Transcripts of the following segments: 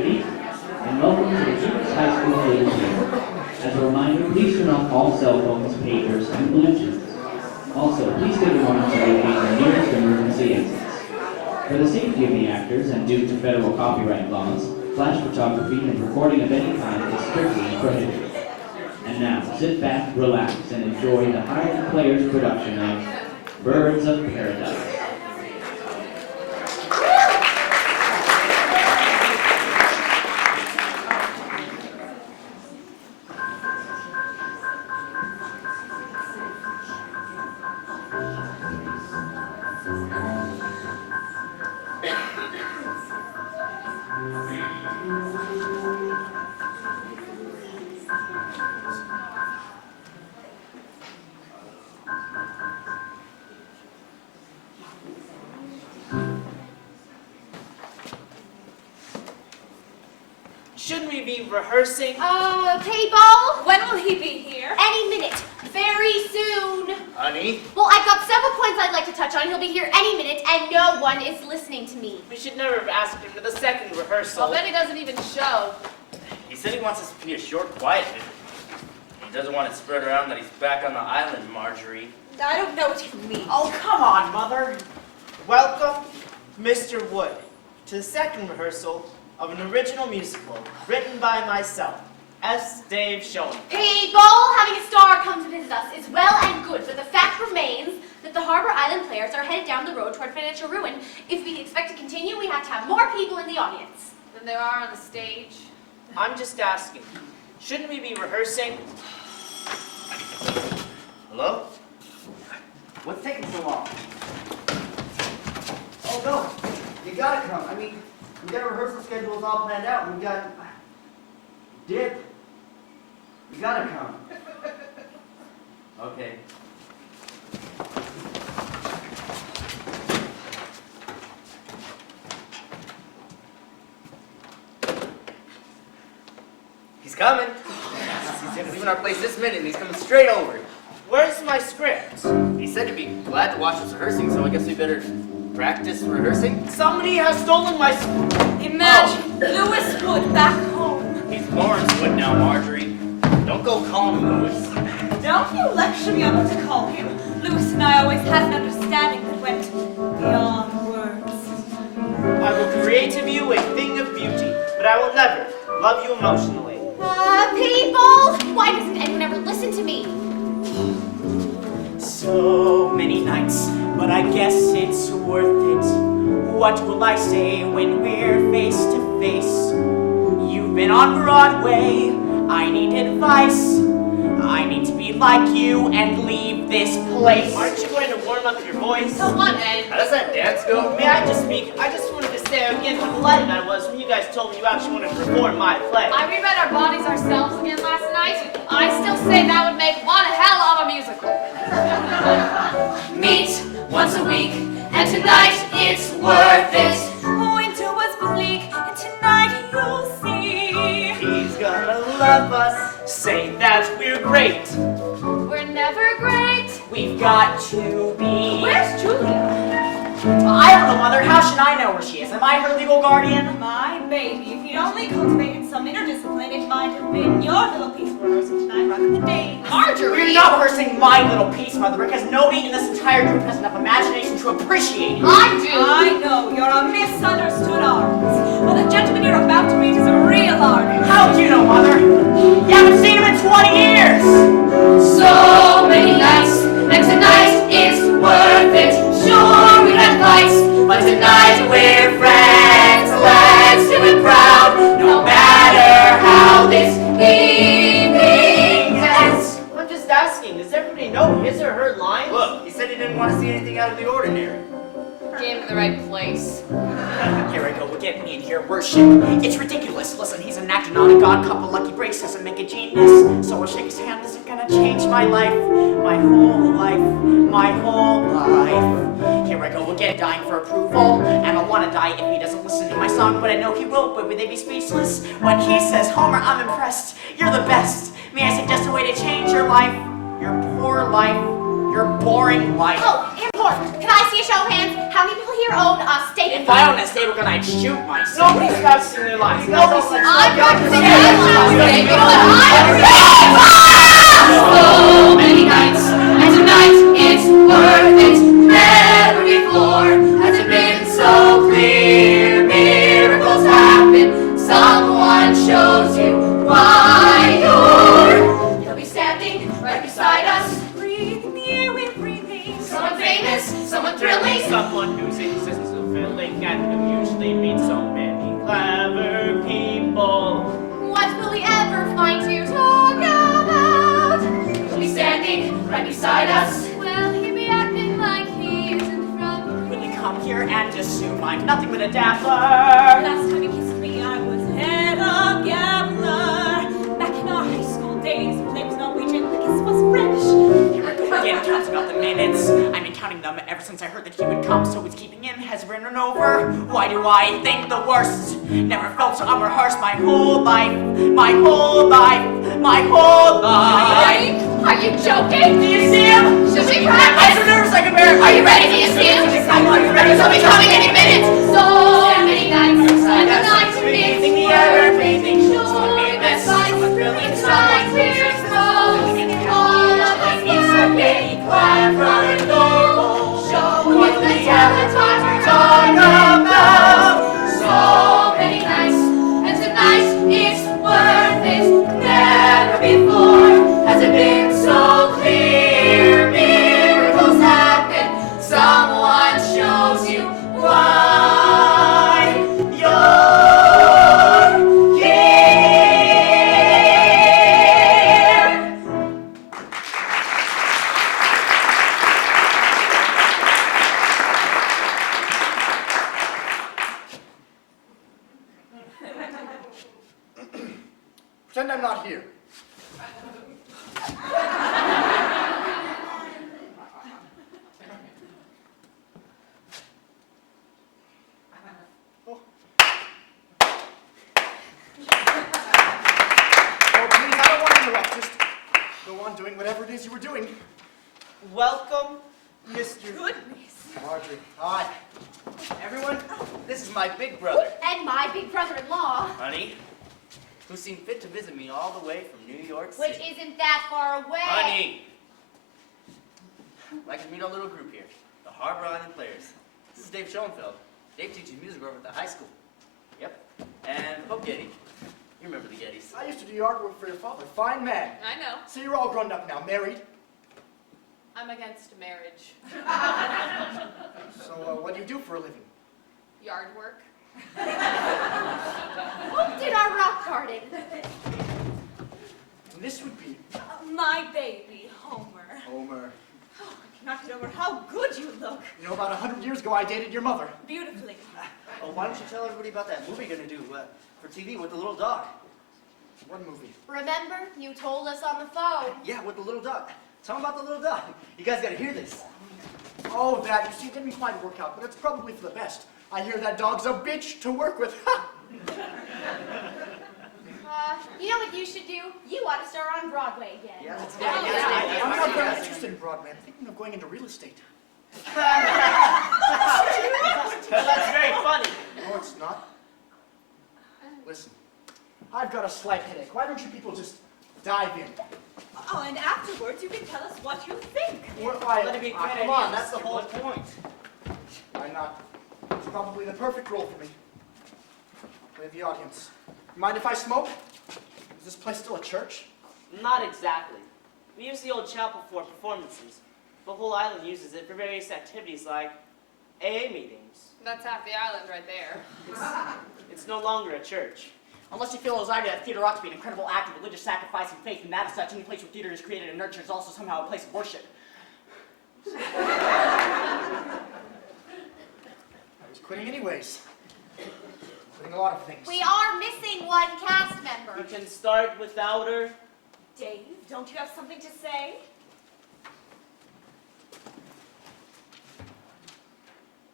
Good evening, and welcome to the Phipps High School Field Game. As a reminder, please turn off all cell phones, pagers, and Bluetooths. Also, please take a moment to locate your nearest emergency exits. For the safety of the actors and due to federal copyright laws, flash photography and recording of any kind is strictly prohibited. And now, sit back, relax, and enjoy the Highland Players production of Birds of Paradise. Shouldn't we be rehearsing? Payball? When will he be here? Any minute. Very soon. Honey? Well, I've got several points I'd like to touch on. He'll be here any minute, and no one is listening to me. We should never have asked him to the second rehearsal. I'll bet he doesn't even show. He said he wants us to be a short, quiet visit. He doesn't want it spread around that he's back on the island, Marjorie. I don't know what you mean. Oh, come on, Mother. Welcome, Mr. Wood, to the second rehearsal of an original musical written by myself, S. Dave Schoen. Payball, having a star come to visit us is well and good, but the fact remains that the Harbor Island Players are headed down the road toward financial ruin. If we expect to continue, we have to have more people in the audience Than there are on the stage. I'm just asking, shouldn't we be rehearsing? Hello? What's taking so long? Oh no, you gotta come. I mean, we got our rehearsal schedules all planned out, and we got Dip. You gotta come. Okay. He's coming. He's leaving our place this minute, and he's coming straight over. Where's my script? He said he'd be glad to watch us rehearsing, so I guess we better practice rehearsing. Somebody has stolen my script. Imagine Lewis Wood back home. He's Lawrence Wood now, Marjorie. Don't go calling him Lewis. Don't you lecture me on what to call him. Lewis and I always had an understanding that went beyond words. I will create of you a thing of beauty, but I will never love you emotionally. Payball, why doesn't anyone ever listen to me? So many nights, but I guess it's worth it. What will I say when we're face to face? You've been on Broadway, I need advice. I need to be like you and leave this place. Aren't you going to warm up your voice? To what end? How does that dance go? May I just speak? I just wanted to say again how delighted I was when you guys told me you actually wanted to perform my play. I reread Our Bodies Ourselves again last night. I still say that would make one hell of a musical. Meet once a week, and tonight it's worth it. Winter was bleak, and tonight you'll see. He's gonna love us. Say that we're great. We're never great. We've got to be. Where's Julia? I don't know, Mother. How should I know where she is? Am I her legal guardian? My baby, if you'd only cultivated some inner discipline, it might have been your little piece of rehearsing tonight rather than Dave's. Marjorie! We're not rehearsing my little piece, Mother, because nobody in this entire group has enough imagination to appreciate it. I do. I know, you're a misunderstood artist. But the gentleman you're about to meet is a real artist. How do you know, Mother? You haven't seen him in 20 years! So many nights, and tonight it's worth it. Sure, we had fights, but tonight we're friends. Let's do it proud, no matter how this evening ends. I'm just asking, does everybody know his or her lines? Look, he said he didn't want to see anything out of the ordinary. Get him to the right place. Here I go, we're getting me in here, worship. It's ridiculous. Listen, he's an actor, not a god. Couple lucky breaks doesn't make a genius. So I'll shake his hand isn't gonna change my life. My whole life. My whole life. Here I go again, dying for approval. And I'll wanna die if he doesn't listen to my song, but I know he will. But would they be speechless? When he says, Homer, I'm impressed. You're the best. May I suggest a way to change your life? Your poor life. Your boring life. Oh, airport. Can I see a show of hands? How many people here your own estate. If I own an estate, we're gonna shoot myself. Nobody's practicing their lines. Nobody's I'm practicing So many nights, and tonight it's worth it. Never before has it been so clear. Miracles happen. Someone shows you why you'll be standing right beside us. Breathing the air we're breathing. Someone famous, someone thrilling. someone whose existence is fulfilling and who usually meets so many clever people. What will we ever find to talk about? He'll be standing right beside us. Well, he'll be acting like he isn't from. Will you come here and assume I'm nothing but a dabbler? Last time you kissed me, I was head of gambler. Back in our high school days, the play was Norwegian, the kiss was French. Here I go again, counting out the minutes. I've been counting them ever since I heard that he would come, so it's keeping in has run over. Why do I think the worst? Never felt so unrehearsed my whole life, my whole life, my whole life. Are you joking? Do you see him? Should we I'm practice? so nervous like a bear. Are you ready? Do you see him? Are you ready? He'll be coming any minute. So many nights, and the nights are Breathing the air we're breathing. Sure, Someone famous, someone thrilling, someone who's exposed. all of us are getting clever and noble. Show what the teletypes are talking about. So many nights, and tonight it's worth it. Never before has it been so clear. Miracles happen. Someone shows you why You're here. Pretend I'm not here. Oh, please, I don't want to interrupt. Just go on doing whatever it is you were doing. Welcome, Mr. Goodness. Marjorie, hi. Everyone, this is my big brother. And my big brother-in-law, Honey, who seemed fit to visit me all the way from New York which City. isn't that far away. Honey! I'd like to meet our little group here, the Highland Players. This is Dave Schoenfeld. Dave teaches music over at the high school. Yep. And Pope Getty. You remember the Gettys. I used to do yard work for your father. Fine man. I know. So you're all grown up now, married. I'm against marriage. So what do you do for a living? Yard work. Who did our rock garden? And this would be My baby, Homer. Homer. Oh, I cannot get over how good you look. You know, about 100 years ago, I dated your mother. Beautifully. Oh, why don't you tell everybody about that movie you're gonna do for TV with the little dog? What movie? Remember, you told us on the phone. Yeah, with the little dog. Tell them about the little dog. You guys gotta hear this. Oh, that. You see, it didn't quite work out, but it's probably for the best. I hear that dog's a bitch to work with. You know what you should do? You ought to star on Broadway again. Yeah, that's I'm not very interested in Broadway. I'm thinking of going into real estate. That's very funny. No, it's not. Listen, I've got a slight headache. Why don't you people just dive in? Oh, and afterwards you can tell us what you think. Let it be quick. Come on, that's the whole point. Why not? It's probably the perfect role for me. I'll play the audience. Mind if I smoke? Is this place still a church? Not exactly. We use the old chapel for performances. The whole island uses it for various activities like AA meetings. That's half the island right there. It's no longer a church. Unless you feel as I do that theater ought to be an incredible act of religious sacrifice and faith, and that as such, any place where theater is created and nurtured is also somehow a place of worship. I was quitting anyways. Quitting a lot of things. We are missing one cast We member. can start without her. Dave, don't you have something to say?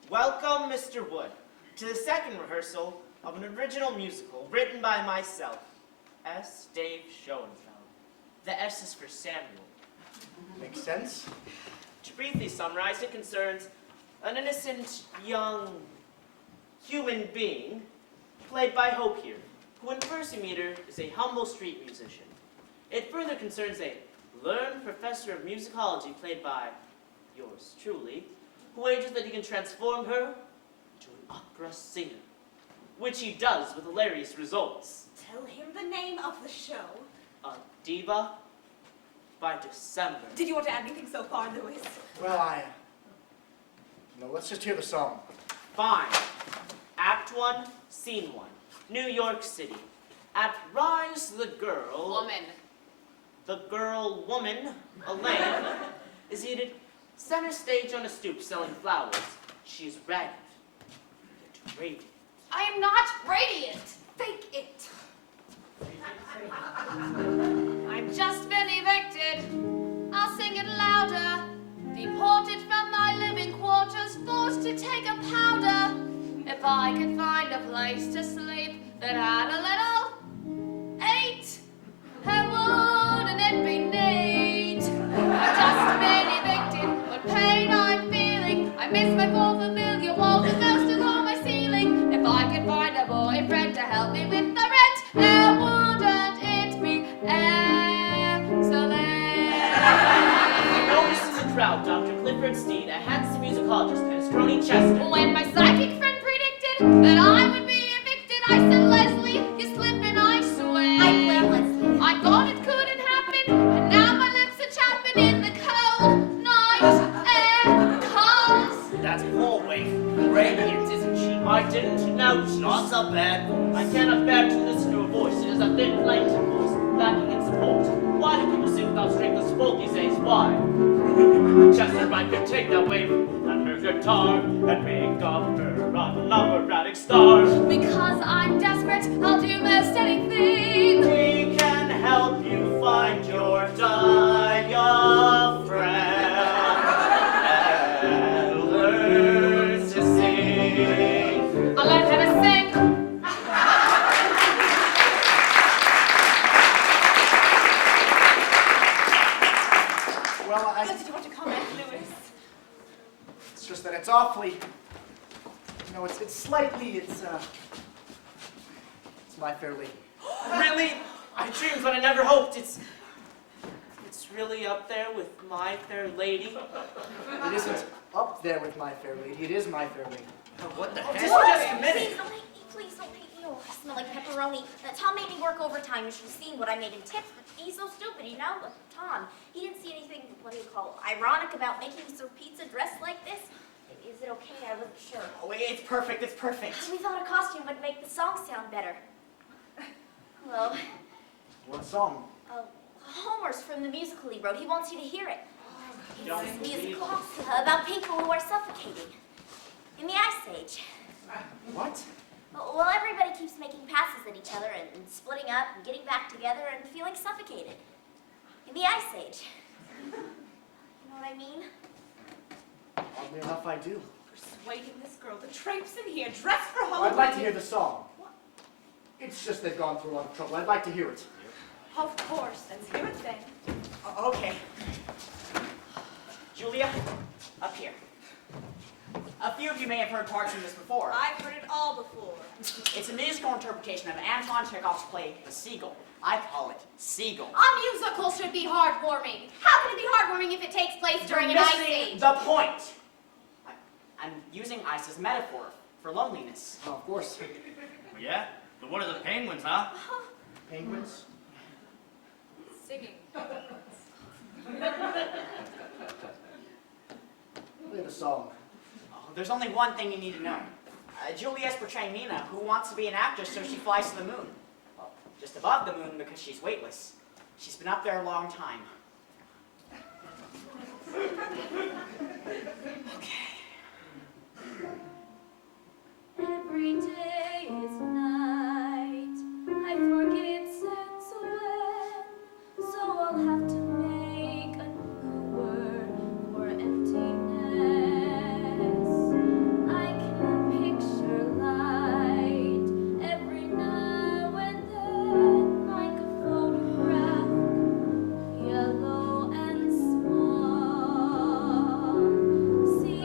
Welcome, Mr. Wood, to the second rehearsal of an original musical written by myself, S. Dave Schoenfeld. The S is for Samuel. Makes sense. To briefly summarize, it concerns an innocent young human being, played by Hope here, who in first you meet her is a humble street musician. It further concerns a learned professor of musicology, played by yours truly, who wagers that he can transform her into an opera singer, which he does with hilarious results. Tell him the name of the show. A diva by December. Did you want to add anything so far, Louis? Well, no, let's just hear the song. Fine. Act 1, Scene 1. New York City. At Rise the Girl... Woman. The girl woman, Elaine, is seated center stage on a stoop selling flowers. She is ragged, yet radiant. I am not radiant. Fake it. I've just been evicted. I'll sing it louder. Deported from my living quarters, forced to take a powder. If I could find a place to sleep that had a little eight, wouldn't it be neat? I've just been evicted, what pain I'm feeling. I miss my four familiar walls and posters on my ceiling. If I could find a boyfriend to help me with the rent, wouldn't it be excellent? Notices in the crowd Dr. Clifford Steed, a handsome musicologist, and his crony Chester. When my psychic friend predicted that I would be evicted, I said, Leslie, you slip and I swear. I blame Leslie. I thought it couldn't happen, and now my lips are chapping in the cold night air. 'Cause That's always radiant, isn't she? I didn't know. Not so bad. I cannot bear to listen to her voice. It is a thin, plaintive voice, lacking in support. Why do people sing without strength of spoke these days? Why? Chester Wright could take that wave and her guitar and make of her an operatic star. because I'm desperate, I'll do most anything. We can help you find your diaphragm and learn to sing. I'll learn how to sing. Well, Did you want to comment, Louis? it's just that it's awfully, it's slightly, it's My Fair Lady. Really? I dreamed but I never hoped. It's really up there with My Fair Lady. It isn't up there with My Fair Lady, it is My Fair Lady. What the Just heck? a minute. Please don't hate me, please don't hate me. Oh, I smell like pepperoni. Tom made me work overtime. You should have seen what I made him tips, but he's so stupid, But Tom, he didn't see anything, ironic about making me serve pizza dressed like this. Is it okay? I wasn't sure. Oh, it's perfect, it's perfect. We thought a costume would make the song sound better. Hello. What song? Homer's from the musical he wrote. He wants you to hear it. It's Don't this believe musical about people who are suffocating in the Ice Age. What? Well, everybody keeps making passes at each other and splitting up and getting back together and feeling suffocated. In the Ice Age. You know what I mean? Oddly enough, I do. Persuading this girl to traipse in here dressed for Well, Halloween. I'd like to hear the song. It's just they've gone through a lot of trouble. I'd like to hear it. Of course, let's hear it then. Okay. Julia, up here. A few of you may have heard parts of this before. I've heard it all before. It's a musical interpretation of Anton Chekhov's play, The Seagull. I call it Seagull. A musical should be heartwarming. How can it be heartwarming if it takes place during an ice Missing age? the point. I'm using ice as a metaphor for loneliness. Oh, of course. Yeah? But what are the penguins, huh? Penguins? Singing. Play the song. Oh, there's only one thing you need to know. Julia's portraying Nina, who wants to be an actress so she flies to the moon. Well, just above the moon because she's weightless. She's been up there a long time. Every day is night. I forget sense when, so I'll have to make a new word for emptiness. I can picture light every now and then, like a photograph, yellow and small. See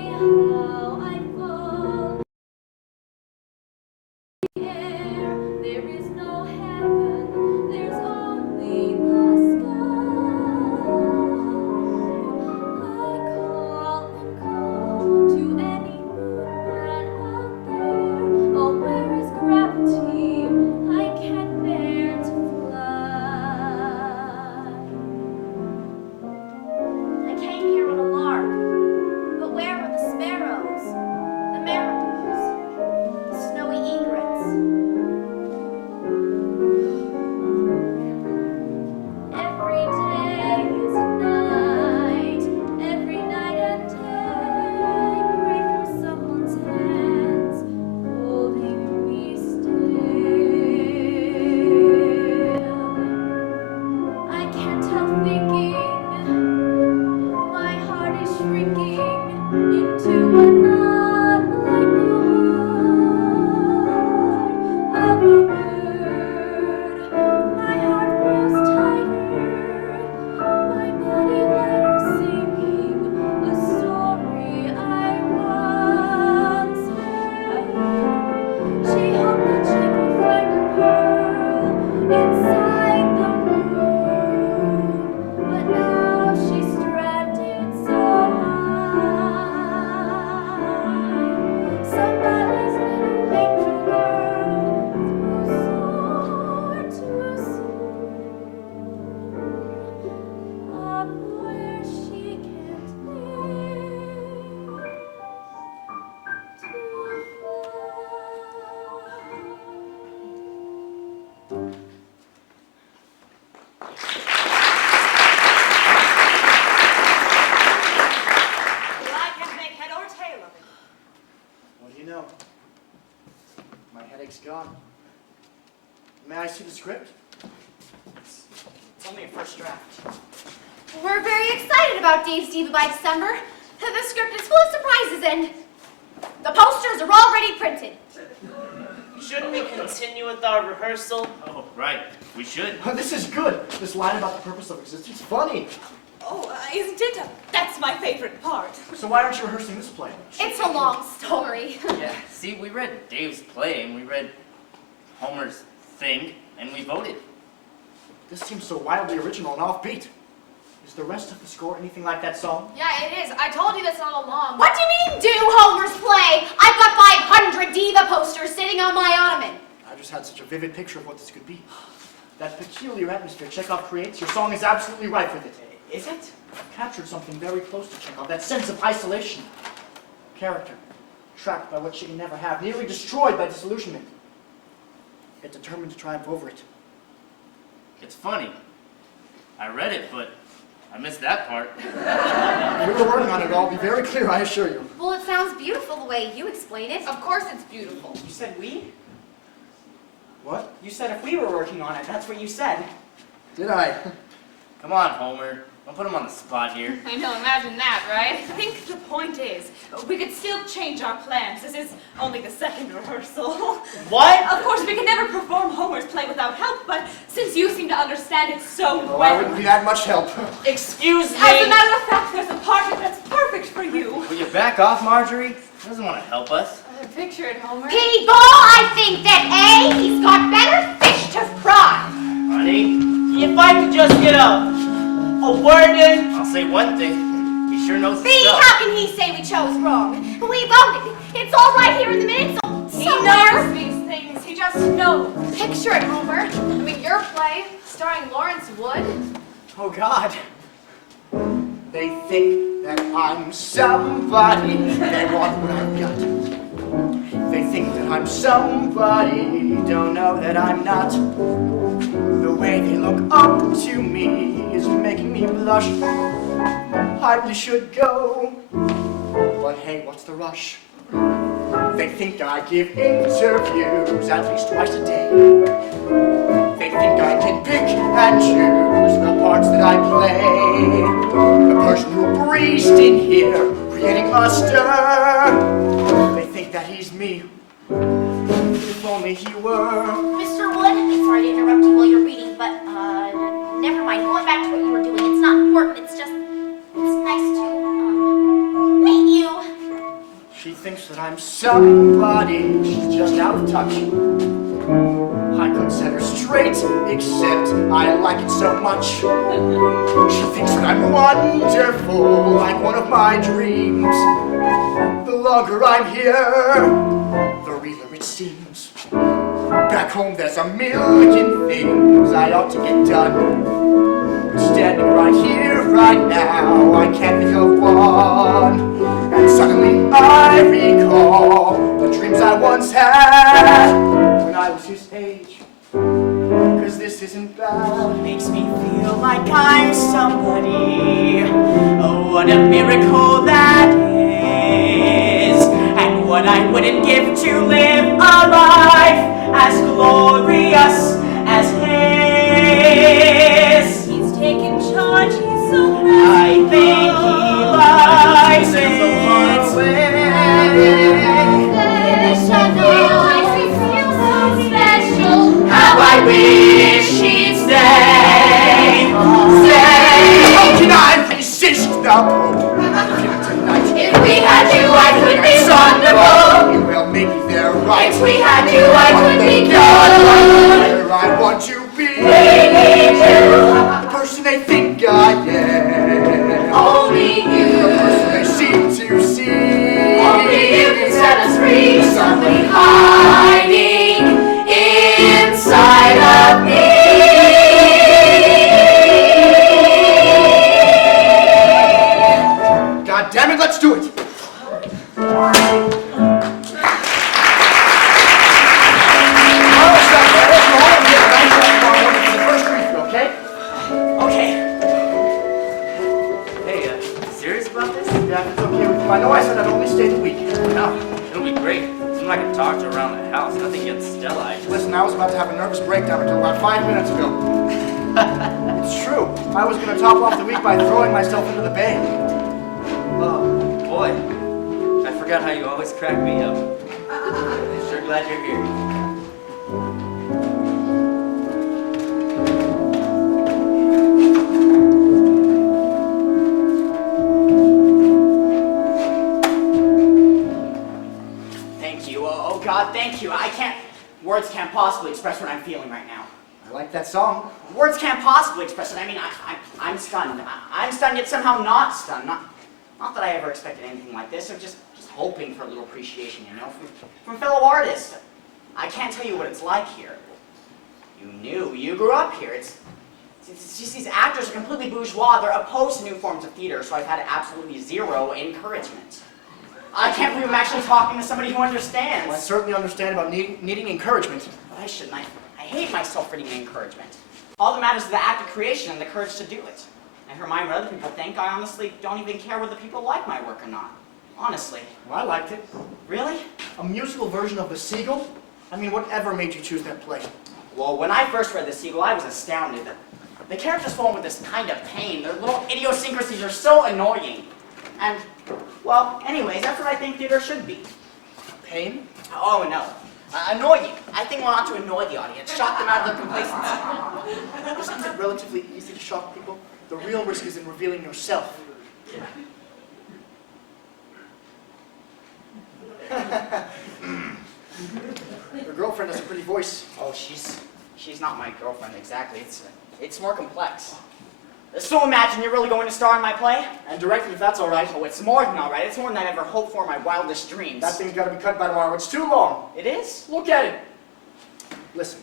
Well, I can't make head or tail of it. What do you know? My headache's gone. May I see the script? It's only a first draft. We're very excited about Dave's Diva by December. The script is full of surprises and the posters are already printed. Shouldn't we continue with our rehearsal? Oh, right. We should. This is good. This line about the purpose of existence is funny. Oh, isn't it? That's my favorite part. So why aren't you rehearsing this play? It's a long story. Yeah, see, we read Dave's play, and we read Homer's thing, and we voted. This seems so wildly original and offbeat. Is the rest of the score anything like that song? Yeah, it is. I told you this all along. What do you mean, do Homer's play? I've got 500 Diva posters sitting on my ottoman. I just had such a vivid picture of what this could be. That peculiar atmosphere Chekhov creates, your song is absolutely rife with it. Is it? I've captured something very close to Chekhov, that sense of isolation. Character, trapped by what she can never have, nearly destroyed by disillusionment, yet determined to triumph over it. It's funny. I read it, but I missed that part. We were working on it all, be very clear, I assure you. Well, it sounds beautiful the way you explain it. Of course it's beautiful. You said we? What? You said if we were working on it, that's what you said. Did I? Come on, Homer. Don't put him on the spot here. I know, imagine that, right? I think the point is, we could still change our plans. This is only the second rehearsal. What? Of course, we can never perform Homer's play without help, but since you seem to understand it so Oh, I well... wouldn't be that much help. Excuse me. As a matter of fact, there's a part that's perfect for you. Will you back off, Marjorie? He doesn't want to help us. Picture it, Homer. People, I think that A, he's got better fish to fry. Honey, If I could just get a word in. I'll say one thing. He sure knows his B, stuff. how can he say we chose wrong? We voted. It's all right here in the minutes. He Somewhere. knows these things. He just knows. Picture it, Homer. I mean, your play, starring Lawrence Wood. Oh, God. They think that I'm somebody. They want what I've got. They think that I'm somebody. Don't know that I'm not. The way they look up to me is making me blush. I really should go. But hey, what's the rush? They think I give interviews at least twice a day. They think I can pick and choose the parts that I play. The person who breezed in here, creating a stir. They think that he's me. If only he were. Mr. Wood, I'm sorry to interrupt you while you're reading, but, never mind. Going back to what you were doing, it's not important. It's just, it's nice to, meet you. She thinks that I'm somebody. She's just out of touch. I could set her straight, except I like it so much. She thinks that I'm wonderful, like one of my dreams. The longer I'm here, the realer it seems. Back home there's a million things I ought to get done. Standing right here, right now, I can't think of one. And suddenly I recall the dreams I once had when I was his age. 'Cause this isn't bad. Makes me feel like I'm somebody. Oh, what a miracle that is. And what I wouldn't give to live a life as glorious as his. He's taken charge, he's so I think he likes it. How I wish he'd stay. How can I resist the Pope tonight? If we had you, I could be wonderful. Well, maybe they're right. If we had you, I could be good. Where I want to be. We need you. The person they think I am. Only you. The person they seem to see. Only you can set us free. Somebody hiding inside of me. God damn it, let's do it. nothing against Stella. I just... Listen, I was about to have a nervous breakdown until about 5 minutes ago. It's true. I was going to top off the week by throwing myself into the bay. Oh, boy. I forgot how you always crack me up. I'm sure glad you're here. God, thank you. Words can't possibly express what I'm feeling right now. I like that song. Words can't possibly express it. I mean, I'm stunned. I'm stunned yet somehow not stunned. Not that I ever expected anything like this. I'm just hoping for a little appreciation, you know, from fellow artists. I can't tell you what it's like here. You grew up here. It's just these actors are completely bourgeois. They're opposed to new forms of theater, so I've had absolutely zero encouragement. I can't believe I'm actually talking to somebody who understands. Well, I certainly understand about needing encouragement. But I shouldn't. I hate myself for needing encouragement. All that matters is the act of creation and the courage to do it. And for my what other people think, I honestly don't even care whether people like my work or not. Honestly. Well, I liked it. Really? A musical version of The Seagull? I mean, whatever made you choose that play? Well, when I first read The Seagull, I was astounded. The characters fall with this kind of pain. Their little idiosyncrasies are so annoying. And, well, anyways, that's what I think theater should be. Pain? Oh, no. Annoying. I think one ought to annoy the audience, shock them out of their complacency. Isn't it relatively easy to shock people? The real risk is in revealing yourself. Your girlfriend has a pretty voice. Oh, she's not my girlfriend exactly. It's more complex. So imagine you're really going to star in my play? And directly, if that's all right. Oh, it's more than all right. It's more than I've ever hoped for in my wildest dreams. That thing's got to be cut by tomorrow. It's too long. It is? Look at it. Listen,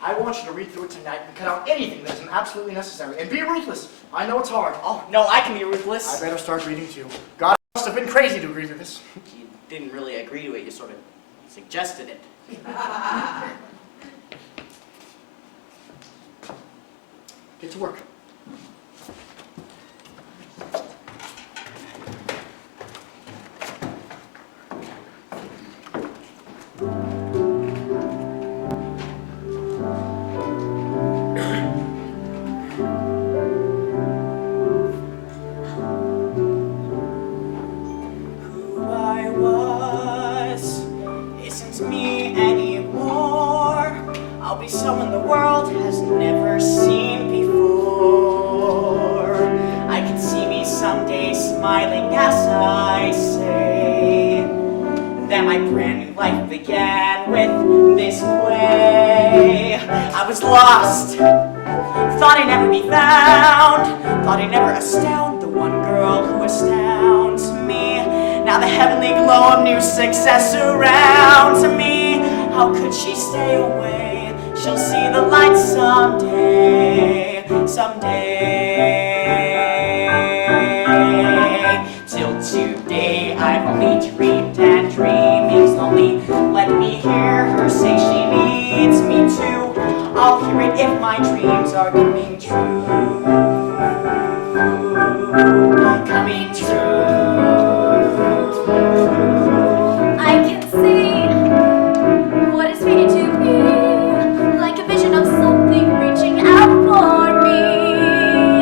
I want you to read through it tonight and cut out anything that isn't absolutely necessary. And be ruthless. I know it's hard. Oh, no, I can be ruthless. I better start reading too. God must have been crazy to agree to this. You didn't really agree to it. You sort of suggested it. Get to work. Someone the world has never seen before. I can see me someday smiling as I say that my brand new life began with this play. I was lost, thought I'd never be found, thought I'd never astound the one girl who astounds me. Now the heavenly glow of new success surrounds me. How could she stay away? She'll see the light someday, someday. Till today I've only dreamed and dreaming's lonely. Let me hear her say she needs me too. I'll hear it if my dreams are coming true. Coming true. I can see what is fated to be. Of something reaching out for me.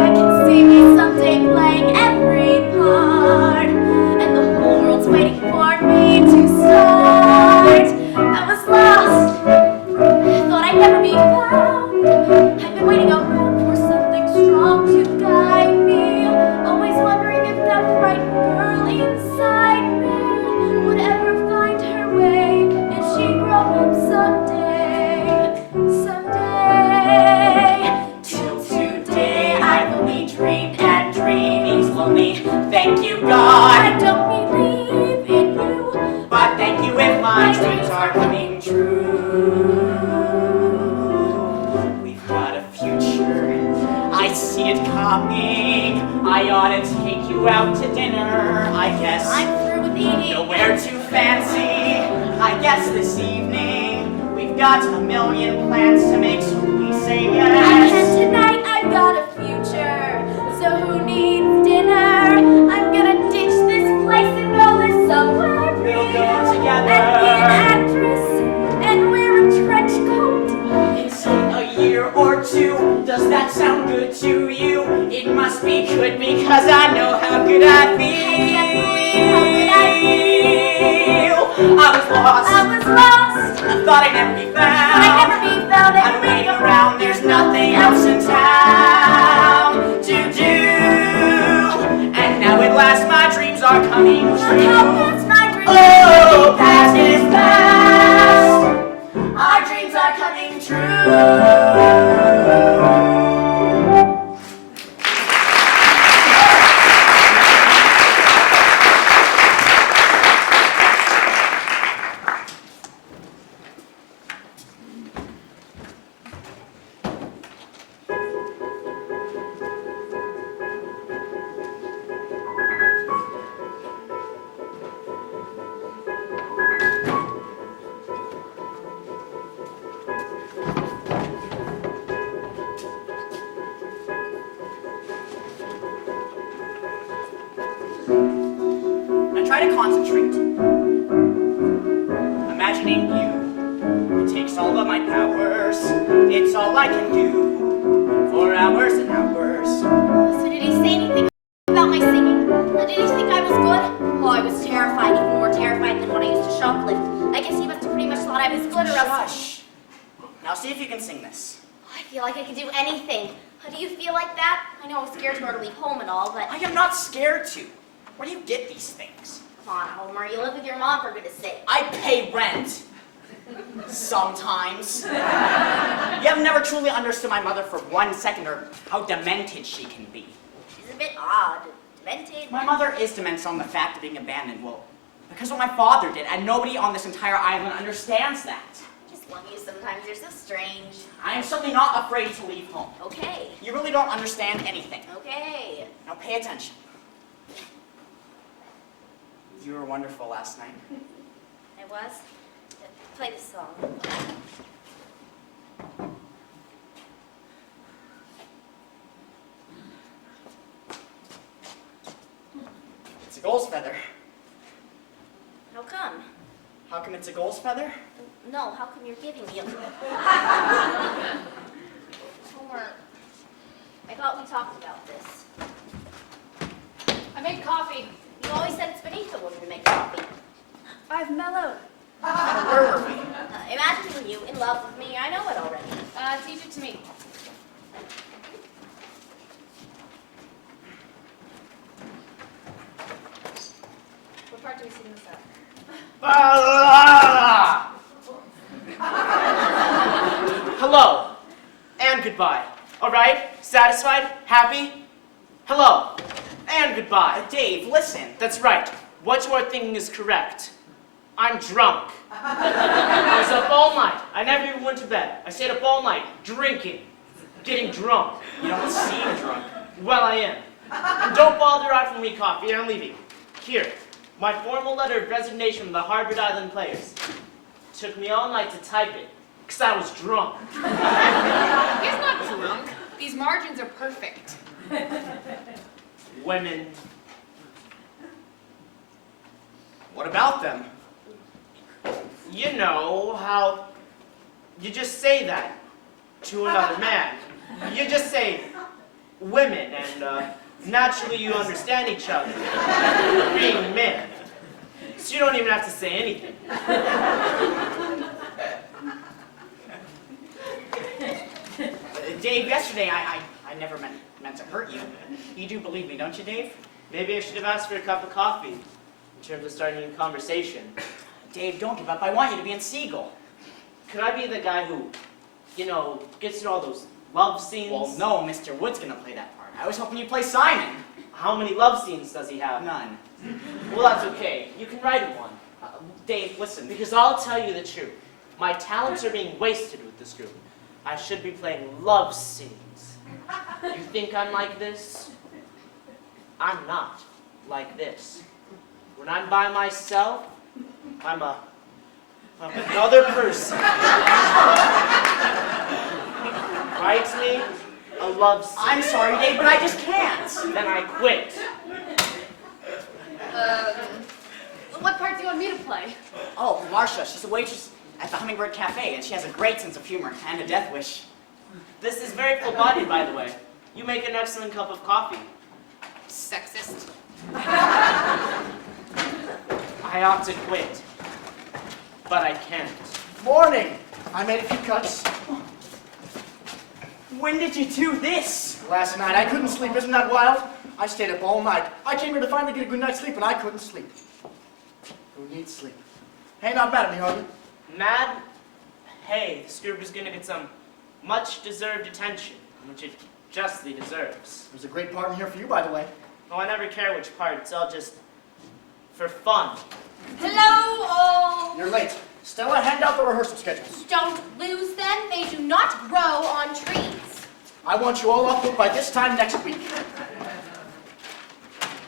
I can see me someday playing every part, and the whole world's waiting for me to start. I was lost, thought I'd never be found. I've been waiting around for something strong to guide me, always wondering if that frightened girl inside me would ever find her way if she grew up someday. Dreamed and dreaming's lonely. Thank you, God. I don't believe in you, but thank you if my dreams are coming true. We've got a future. I see it coming. I ought to take you out to dinner. I guess I'm through with eating. Nowhere too fancy. I guess this evening we've got a million plans to make, so we say yes. And tonight I've got a future. So who needs dinner? I'm gonna ditch this place and go live somewhere We'll real. go together And be an actress, and we're good to you. It must be good because I know how good I feel. I was lost. I thought I'd never be found. I'm waiting around. There's nothing else in town to do. And now at last my dreams are coming true. Oh, past is past. Our dreams are coming true. Try to concentrate. Imagining you. It takes all of my powers. It's all I can do for hours and hours. So did he say anything about my singing? Did he think I was good? Oh, I was terrified, even more terrified than when I used to shoplift. I guess he must have pretty much thought I was good or else... Shush. Now see if you can sing this. I feel like I could do anything. Do you feel like that? I know I'm scared to go to leave home and all, but... I am not scared to. Where do you get these things? Come on, Homer, you live with your mom, for goodness sake. I pay rent. Sometimes. You have never truly understood my mother for 1 second, or how demented she can be. She's a bit odd. Demented. My mother is demented on the fact of being abandoned. Well, because of what my father did, and nobody on this entire island understands that. I just love you sometimes. You're so strange. I am certainly not afraid to leave home. Okay. You really don't understand anything. Okay. Now pay attention. You were wonderful last night. I was? Play the song. It's a gull's feather. How come? How come it's a gull's feather? No, how come you're giving me a... Homer, I thought we talked about this. I made coffee. You always said it's beneath a woman to make coffee. I've mellowed. Where were we? Imagining you in love with me, I know it already. Teach it to me. What part do we sing this at? Hello and goodbye. All right? Satisfied? Happy? Hello and goodbye. Dave, listen. That's right. What you are thinking is correct. I'm drunk. I was up all night. I never even went to bed. I stayed up all night, drinking, getting drunk. You don't seem drunk. Well, I am. And don't bother offering me coffee. I'm leaving. Here, my formal letter of resignation from the Highland Players. Took me all night to type it, because I was drunk. He's not drunk. These margins are perfect. Women. What about them? You know how you just say that to another man. You just say women, and naturally you understand each other, being men. So you don't even have to say anything. Dave, yesterday I never meant to hurt you. You do believe me, don't you, Dave? Maybe I should have asked for a cup of coffee in terms of starting a conversation. Dave, don't give up. I want you to be in Seagull. Could I be the guy who, you know, gets through all those love scenes? Well, no, Mr. Wood's gonna play that part. I was hoping you'd play Simon. How many love scenes does he have? None. Well, that's okay. You can write him one. Dave, listen. Because I'll tell you the truth. My talents are being wasted with this group. I should be playing love scenes. You think I'm like this? I'm not like this. When I'm by myself, I'm another person. Write me a love scene. I'm sorry, Dave, but I just can't. Then I quit. What part do you want me to play? Oh, Marcia, she's a waitress at the Hummingbird Cafe, and she has a great sense of humor and a death wish. This is very full-bodied, by the way. You make an excellent cup of coffee. Sexist. I ought to quit, but I can't. Morning. I made a few cuts. When did you do this? Last night I couldn't sleep. Isn't that wild? I stayed up all night. I came here to finally get a good night's sleep, and I couldn't sleep. Who needs sleep? Hey, not mad at me, are you? Mad? Hey, this group is gonna get some much-deserved attention, which it justly deserves. There's a great part in here for you, by the way. Oh, I never care which part. It's all just for fun. Hello, all. You're late. Stella, hand out the rehearsal schedules. Don't lose them. They do not grow on trees. I want you all off book by this time next week.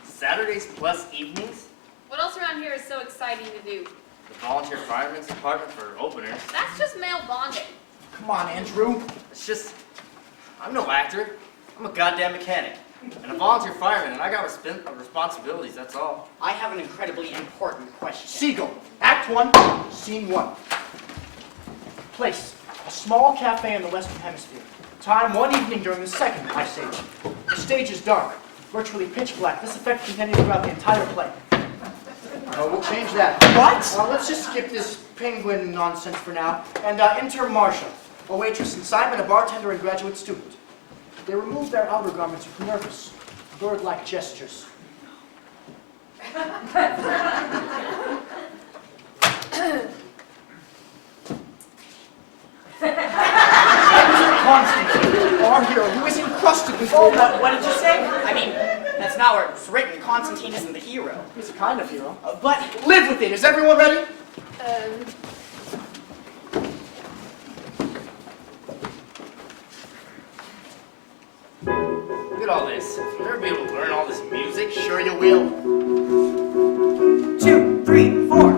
Saturdays plus evenings? What else around here is so exciting to do? The volunteer fireman's department for openers. That's just male bonding. Come on, Andrew. It's just, I'm no actor. I'm a goddamn mechanic. And a volunteer fireman, and I got responsibilities, that's all. I have an incredibly important question. Seagull, Act 1, Scene 1. Place, a small cafe in the Western Hemisphere. Time, one evening during the second ice stage. The stage is dark, virtually pitch black. This effect continues throughout the entire play. We'll change that. What? Let's just skip this penguin nonsense for now, and enter Marcia, a waitress and Simon, a bartender and graduate student. They remove their outer garments with nervous, bird-like gestures. Constantine, our hero, who is encrusted with all that. What did you say? I mean, that's not where it's written. Constantine isn't the hero. He's a kind of hero. But Live with it. Is everyone ready? Look at all this. You'll never be able to learn all this music. Sure you will. 2, 3, 4.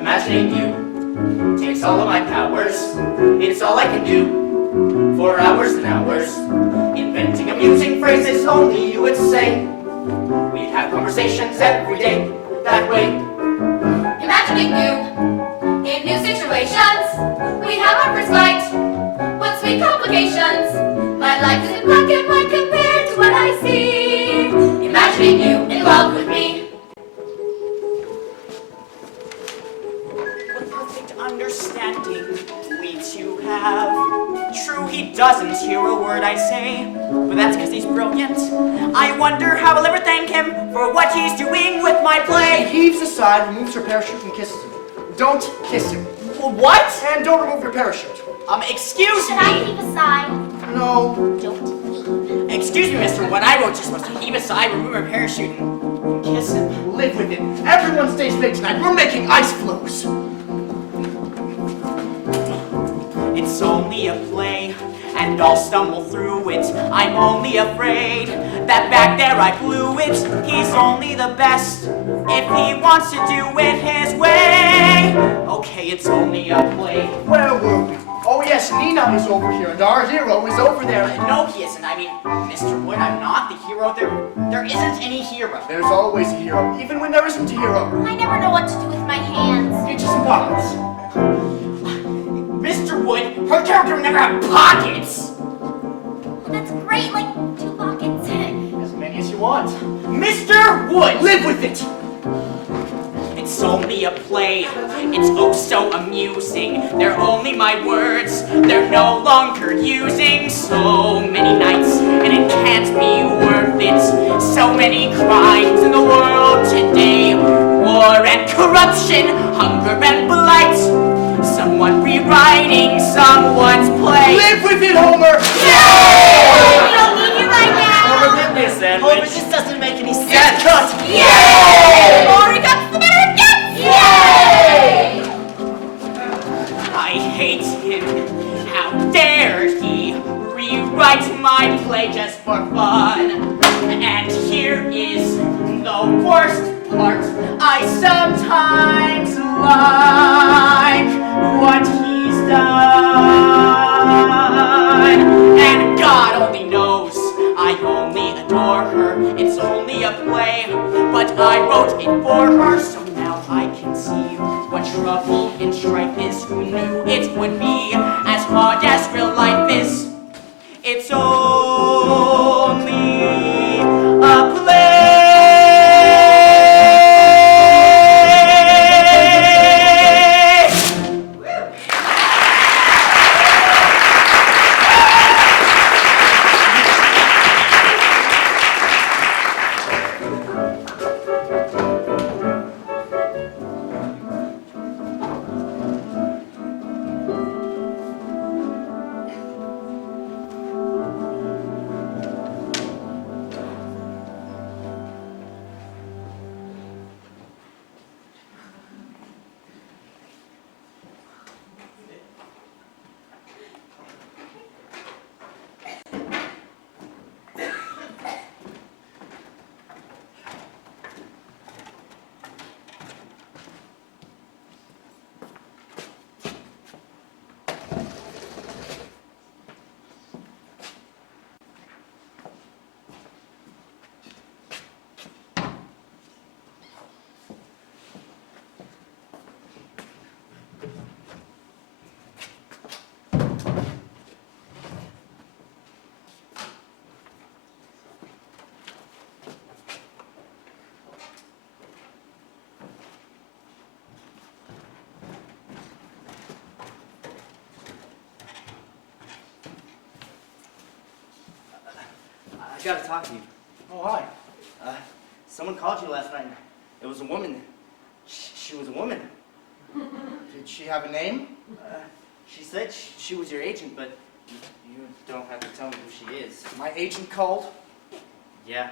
Imagining you takes all of my powers. It's all I can do for hours and hours. Inventing amusing phrases only you would say. We'd have conversations every day that way. Imagining new, in new situations, we have our first fight. What sweet complications! My life is in black and white compared to what I see. Imagining you in love with me. What perfect understanding we two have. True, he doesn't hear a word I say, but that's because he's brilliant. I wonder how I'll ever thank him for what he's doing with my She play. heaves aside, removes her parachute, and kisses him. Don't kiss him. What? And don't remove your parachute. Excuse Should I me. heave aside? No. Don't heave. Excuse me, mister. What I wrote, you're supposed to heave aside, remove her parachute, and kiss him. Live with it. Everyone stays late tonight. We're making ice floes. It's only a play, and I'll stumble through it. I'm only afraid that back there I blew it. He's only the best if he wants to do it his way. Okay, it's only a play. Where were we? Oh yes, Nina is over here, and our hero is over there. No, he isn't. I mean, Mr. Wood, I'm not the hero. There isn't any hero. There's always a hero, even when there isn't a hero. I never know what to do with my hands. Get you some pockets. Mr. Wood, her character never had pockets. That's great, like 2 pockets. As many as you want. Mr. Wood! Live with it. It's only a play. It's oh so amusing. They're only my words. They're no longer using so many nights, and it can't be worth it. So many crimes in the world today. War and corruption, hunger and blight. Someone rewriting someone's play. Live with it, Homer. We don't need you right now. Homer, get me a sandwich. Homer, this doesn't make any sense. Get cut! Yay! The more it gets, the better it gets. Yay! I hate him. How dare he rewrite my play just for fun? And here is the worst part. I sometimes like what he's done. And God only knows I only adore her. It's only a play, but I wrote it for her. So now I can see what trouble and strife is. Who knew it would be as hard as real life is? It's only I gotta talk to you. Oh, hi. Someone called you last night. It was a woman. She was a woman. Did she have a name? She said she was your agent, but you don't have to tell me who she is. My agent called. Yeah.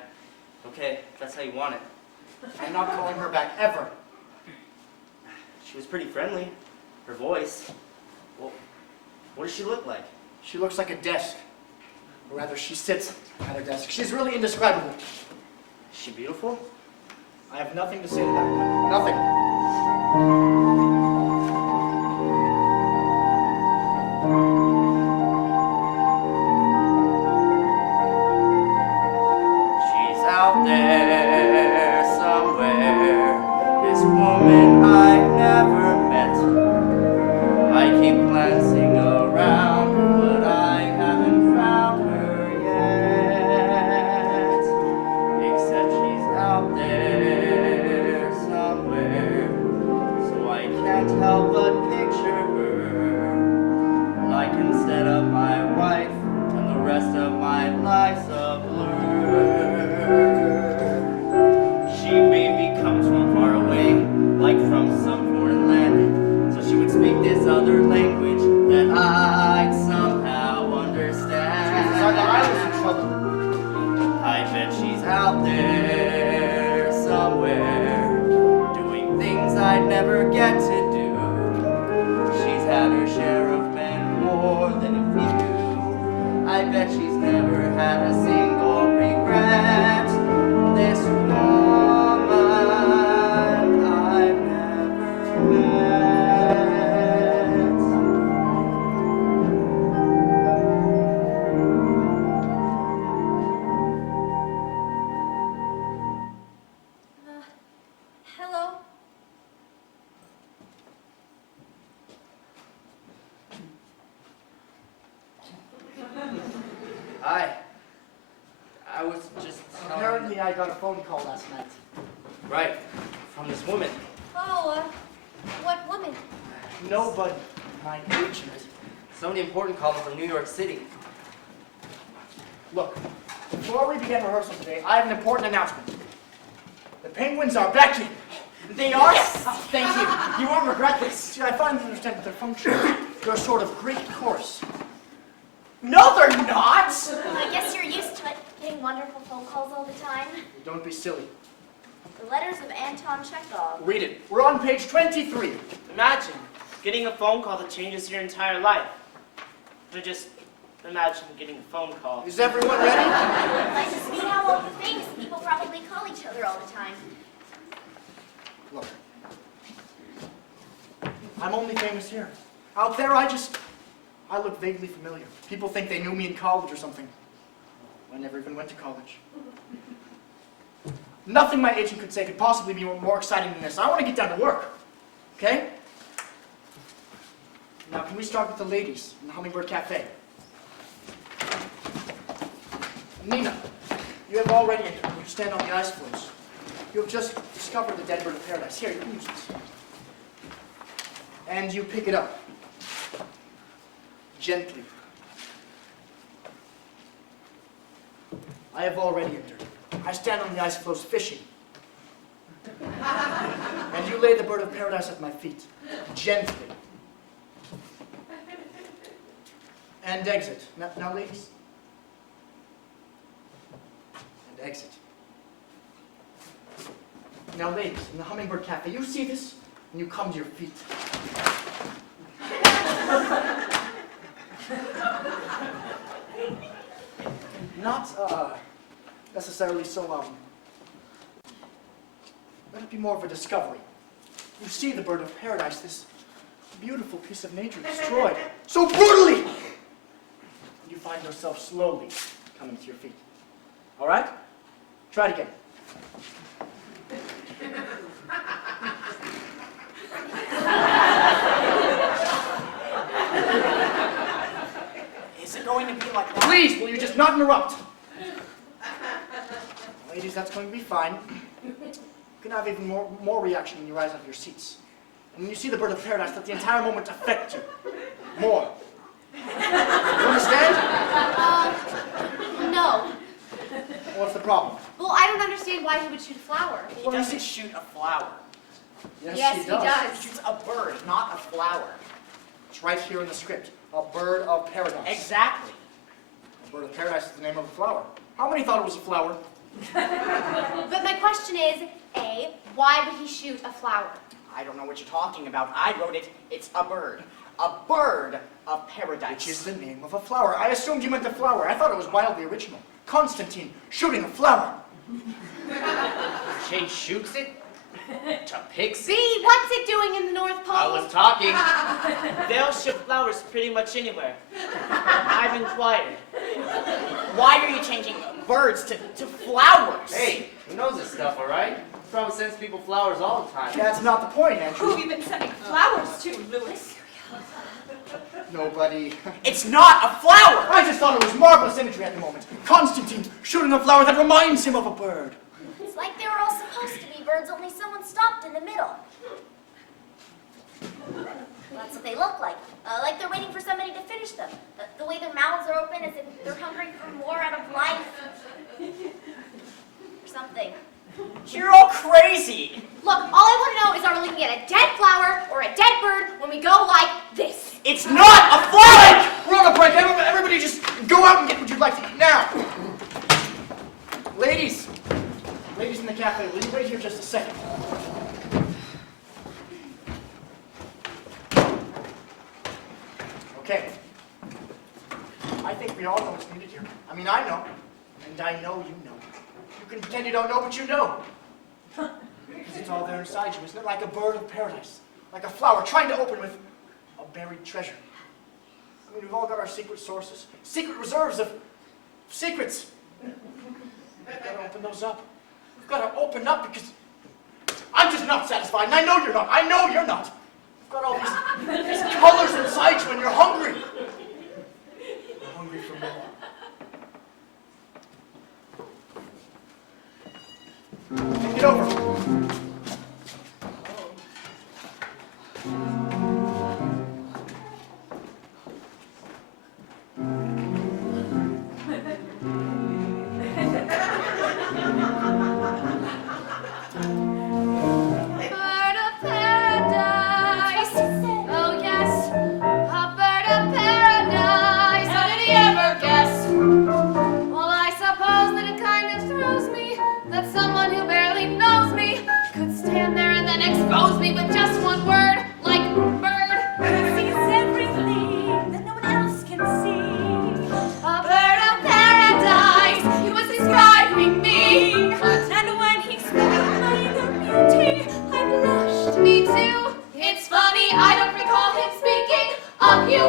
Okay, that's how you want it. I'm not calling her back ever. She was pretty friendly. Her voice. Well, what does she look like? She looks like a desk. Or rather, she sits at her desk. She's really indescribable. Is she beautiful? I have nothing to say to that. Nothing. She's out there somewhere. This woman I've never met. I keep glancing around, but I haven't found her yet. Except she's out there somewhere, so I can't help but picture her. Like instead of my wife, and the rest of my life's a blur. She maybe comes from far away, like from some foreign land, so she would speak this other language that I'd somehow understand. I bet she's out there somewhere, doing things I'd never get to do. She's had her share of men, more than a few. I bet she's never had a single regret. This woman I've never met. Hello? Hi. I was just telling- Apparently, I got a phone call last night. Right, from this woman. Oh, what woman? Nobody. My agent. Somebody important called me from New York City. Look, before we begin rehearsal today, I have an important announcement. The Penguins are back in. They are? Oh, thank you. You won't regret this. See, I finally understand what their function is. They're a sort of Greek chorus. No, they're not! I guess you're used to it, getting wonderful phone calls all the time. Don't be silly. The letters of Anton Chekhov. Read it. We're on page 23. Imagine getting a phone call that changes your entire life. Or just imagine getting a phone call. Is everyone ready? I just mean how all the famous people probably call each other all the time. Look. I'm only famous here. Out there, I look vaguely familiar. People think they knew me in college or something. I never even went to college. Nothing my agent could say could possibly be more exciting than this. I want to get down to work. Okay? Now, can we start with the ladies in the Hummingbird Cafe? Nina, you have already entered. You stand on the ice floes. You have just discovered the dead bird of paradise. Here, you can use this. And you pick it up. Gently. I have already entered. I stand on the ice floes fishing. And you lay the bird of paradise at my feet. Gently. And exit. Now, ladies. And exit. Now, ladies, in the Hummingbird Cafe, you see this, and you come to your feet. Not, necessarily so, let it be more of a discovery. You see the bird of paradise, this beautiful piece of nature destroyed so brutally! You find yourself slowly coming to your feet. All right? Try it again. Is it going to be like that? Please, will you just not interrupt? Ladies, that's going to be fine. You can have even more reaction when you rise out of your seats. And when you see the bird of paradise, let the entire moment affect you. More. You understand? No. understand why he would shoot a flower. He doesn't shoot a flower. Yes, he does. He shoots a bird, not a flower. It's right here in the script. A bird of paradise. Exactly. A bird of paradise is the name of a flower. How many thought it was a flower? But my question is, A, why would he shoot a flower? I don't know what you're talking about. I wrote it. It's a bird. A bird of paradise. Which is the name of a flower. I assumed you meant the flower. I thought it was wildly original. Constantine shooting a flower. Chase shoots it to pigs. B, what's it doing in the North Pole? I was talking. They'll ship flowers pretty much anywhere. I've inquired. Why are you changing birds to flowers? Hey, he knows this stuff, all right? Probably sends people flowers all the time. That's not the point, Andrew. Who have you been sending flowers to, Louis? Nobody. It's not a flower! I just thought it was marvelous imagery at the moment. Constantine shooting a flower that reminds him of a bird. It's like they were all supposed to be birds, only someone stopped in the middle. That's what they look like. Like they're waiting for somebody to finish them. The way their mouths are open as if they're hungry for more out of life. Or something. You're all crazy! Look, all I want to know is are we looking at a dead flower or a dead bird when we go like this? It's not a flower! We're on a break. Everybody just go out and get what you'd like to eat now. Ladies in the cafe, will you wait here just a second? Okay. I think we all know what's needed here. I mean, I know. And I know you know. You can pretend you don't know, but you know. Because it's all there inside you, isn't it? Like a bird of paradise. Like a flower trying to open with a buried treasure. I mean, we've all got our secret sources. Secret reserves of secrets. We've got to open those up. We've got to open up because I'm just not satisfied. And I know you're not. I know you're not. You've got all these colors inside you and you're hungry. You're hungry for more. Think it over. Bird of paradise. Oh yes, a bird of paradise. How did he ever guess? Well, I suppose that it kind of throws me that someone who barely knows me could stand there and then expose me with just one word, like bird. Sees everything that no one else can see. A bird of paradise. He was describing me. And when he spoke of my beauty, I blushed. Me too. It's funny, I don't recall him speaking of you.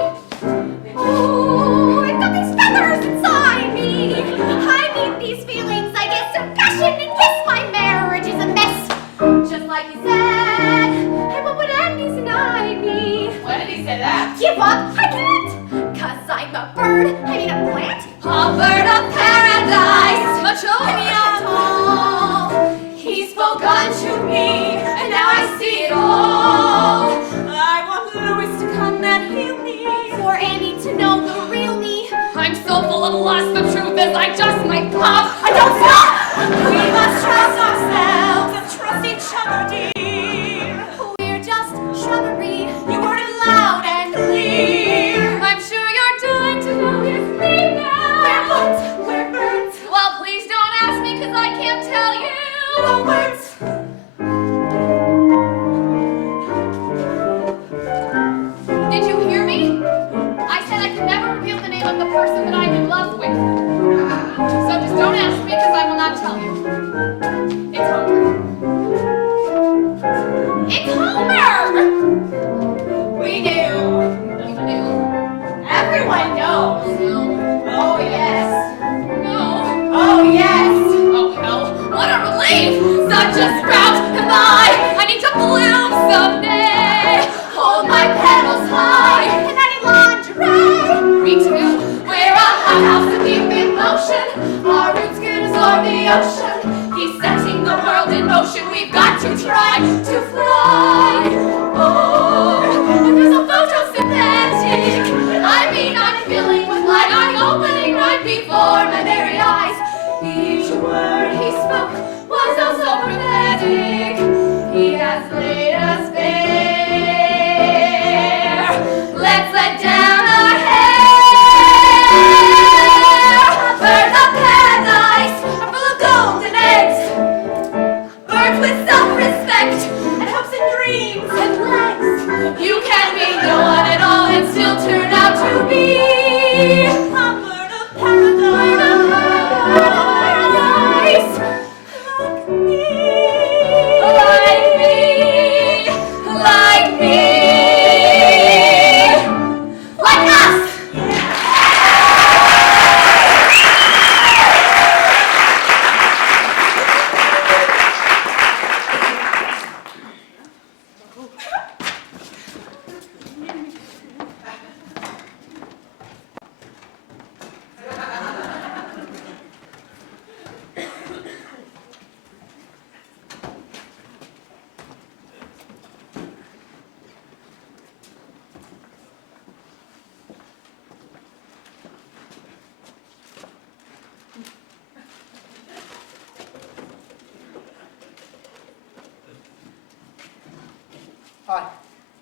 Ooh, I've got these feathers inside me. I need these feelings. I get some passion, and yes, my marriage is a mess. Just like he said. And what would Andy deny me? When did he say that? Give up, I can't. 'Cause I'm a bird. I mean a plant. A bird of paradise. Much over tall. He spoke unto me, and now I see it all. I want Louis to come and heal me. For Annie to know the real me. I'm so full of lust, the truth is I just might pop. I don't stop! We must trust ourselves and trust each other, dear. We're just shrubbery. You heard it loud and clear. I'm sure you're dying to know it's me now. We're what? We're birds. Well, please don't ask me, 'cause I can't tell you the words. Did you hear me? I said I could never reveal the name of the person that I'm in love with. So just don't ask me, 'cause I will not tell you. It's Homer. It's Homer! We knew. You knew. Everyone knows. No. Oh, yes. No. Oh, yes. Oh, hell. What a relief. Such a sprout am I need to bloom someday. Hold my petals high. And I need lingerie. Me too. We're a hothouse deep in motion. Our roots can absorb the ocean. He's setting the world in motion. We've got to try to fly. Oh, if there's a photosynthetic. I mean, I'm filling with light. I'm opening right before my very eyes. Each word he spoke Hi.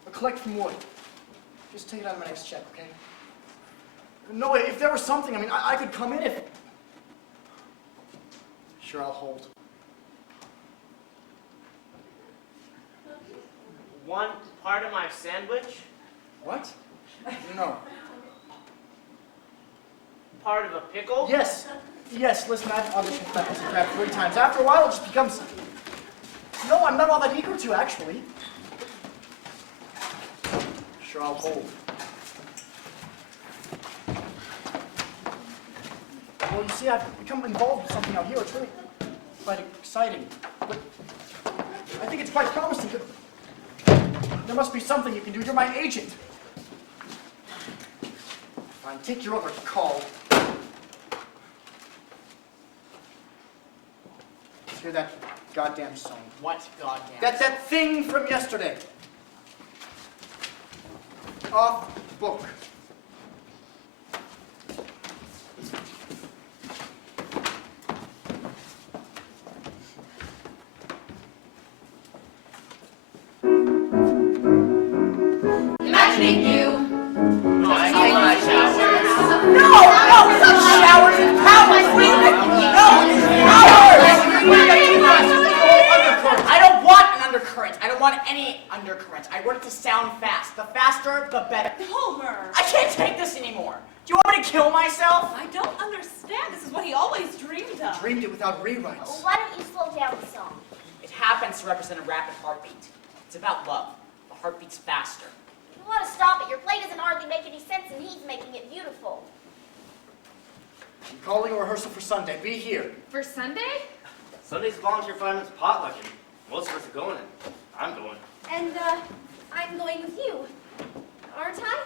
A collect from Wood. Just take it out of my next check, okay? No, if there was something, I mean, I could come in if... Sure, I'll hold. Want part of my sandwich? What? No. Part of a pickle? Yes. Yes, listen, I've auditioned for that crap 3 times. After a while, it just becomes... No, I'm not all that eager to, actually. Sure, I'll hold. Well, you see, I've become involved with something out here. It's really quite exciting. But I think it's quite promising. There must be something you can do. You're my agent. Fine, take your other call. Let's hear that goddamn song. What goddamn? That thing from yesterday. Off book. Imagining you. I take my showers. No, it's not showers and powers. Wait a minute. No, it's powers. I don't want an undercurrent. I don't want any undercurrent. I want it to sound fast. The faster, the better. Homer! I can't take this anymore. Do you want me to kill myself? I don't understand. This is what he always dreamed of. Dreamed it without rewrites. Why don't you slow down the song? It happens to represent a rapid heartbeat. It's about love. The heartbeat's faster. You want to stop it. Your play doesn't hardly make any sense, and he's making it beautiful. I'm calling a rehearsal for Sunday. Be here. For Sunday? Sunday's volunteer fireman's potluck, and most of us are going, and I'm going. And, I'm going with you. Aren't I?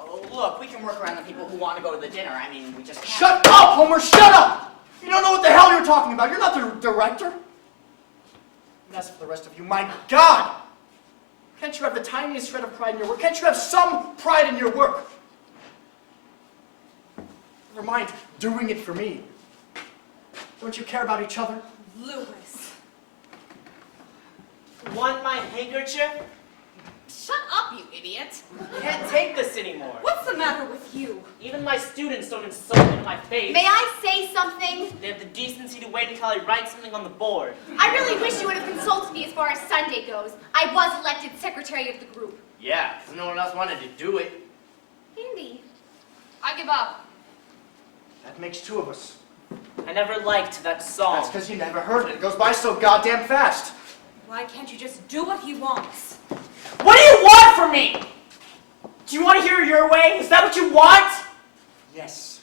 Oh, look, we can work around the people who want to go to the dinner. I mean, we just can't. Shut up, Homer! Shut up! You don't know what the hell you're talking about. You're not the director. And as for the rest of you, my God! Can't you have the tiniest shred of pride in your work? Can't you have some pride in your work? Never mind doing it for me. Don't you care about each other? Lewis. Want my handkerchief? Shut up, you idiot. Can't take this anymore. What's the matter with you? Even my students don't insult me to my face. May I say something? They have the decency to wait until I write something on the board. I really wish you would have consulted me as far as Sunday goes. I was elected secretary of the group. Yeah, because no one else wanted to do it. Andy. I give up. That makes 2 of us. I never liked that song. That's because you never heard it. It goes by so goddamn fast. Why can't you just do what he wants? What do you want from me? Do you want to hear your way? Is that what you want? Yes.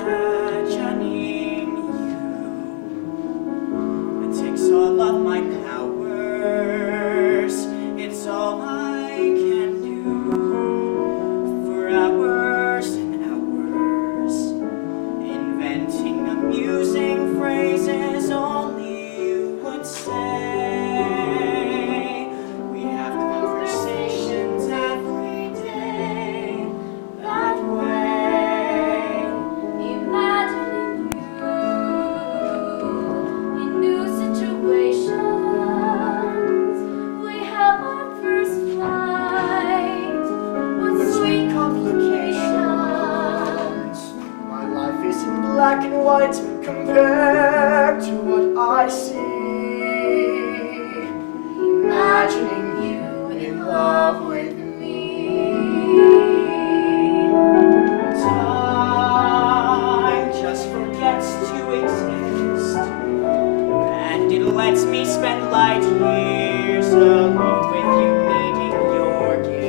Imagining you. It takes all of my powers. It's all I can do for hours and hours. Inventing amusing phrases only you would say. We have conversations every day that way. Imagining you in new situations. We have our first flight with sweet complications. My life is in black and white compared to what I see. Imagining you in love with me. Time just forgets to exist, and it lets me spend light years alone with you, meeting your gaze.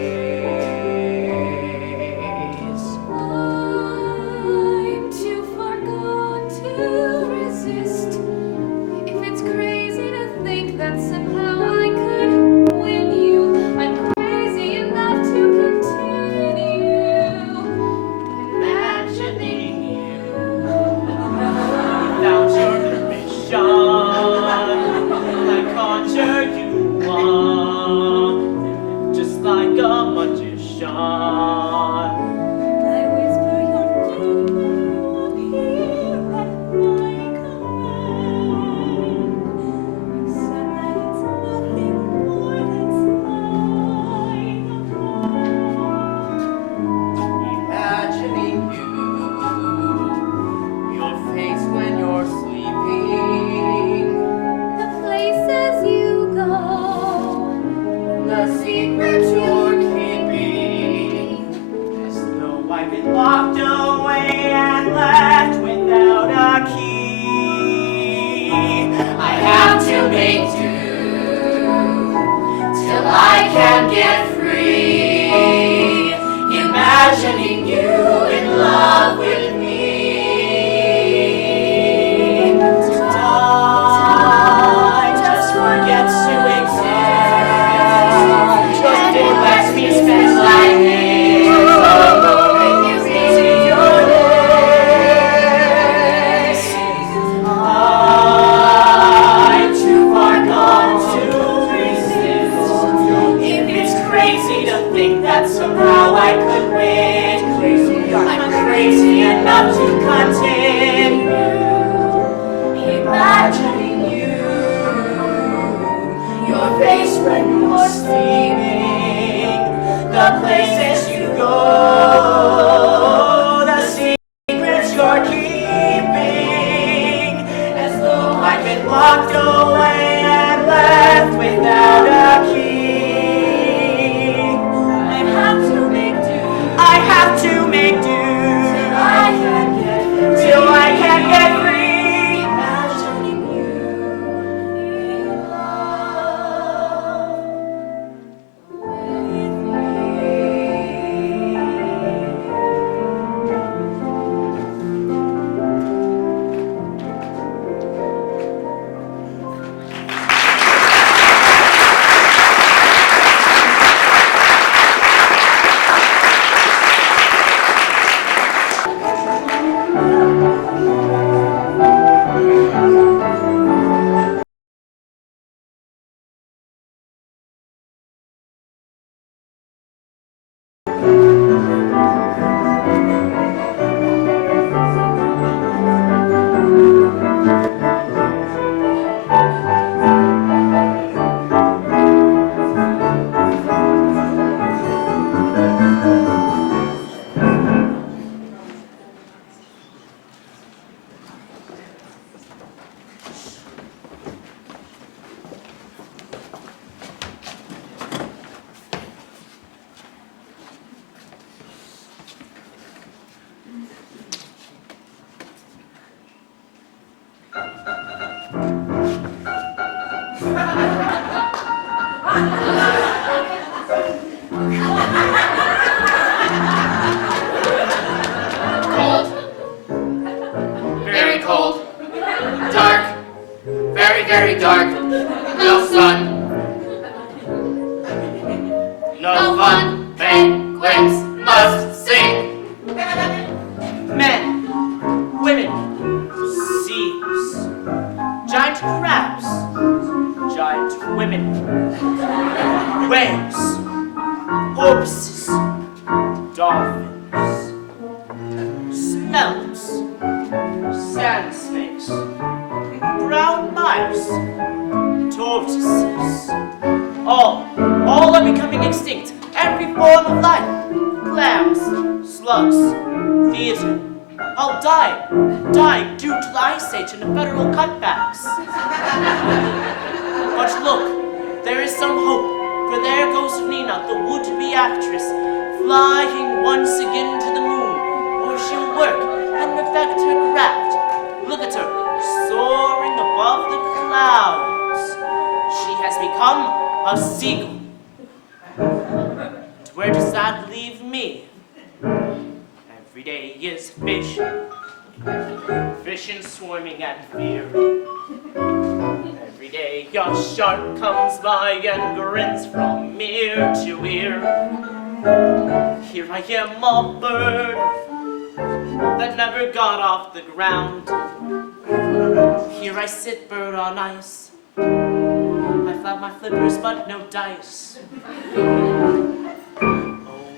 I'm too far gone to resist. If it's crazy to think that somehow I could win you, I'm crazy enough to continue. make do till I can get free, imagining you in love with me. To die just forgets to exist, and it lets me spend my days alone and using your lips. I'm too far gone to resist. If it's crazy to think that somehow I could win, I'm crazy enough to continue imagining you, your face when you're sleeping, the places you go, the secrets you're keeping, as though I've been locked away and left without a key. I have to make do. I have to make do till I can get free, imagining you in love with me. Cold. Very cold. Dark. Very, very dark. No sun. No fun. Penguins must sing. Men, women, seas, giant crabs, giant women, whales, porpoises, dolphins, smells, sand snakes, brown mice, tortoises, all are becoming extinct. Every form of life, clams, slugs, theater, all dying due to the Ice Age and the federal cutbacks. But look, there is some hope, for there goes Nina, the would-be actress, flying once again to the moon, where she'll work and perfect her craft. Look at her, soaring above the clouds. She has become a seagull. And where does that leave me? Every day is fishing, swimming and fear. Every day a shark comes by and grins from ear to ear. Here I am, a bird that never got off the ground. Here I sit, bird on ice. I flap my flippers, but no dice. Oh,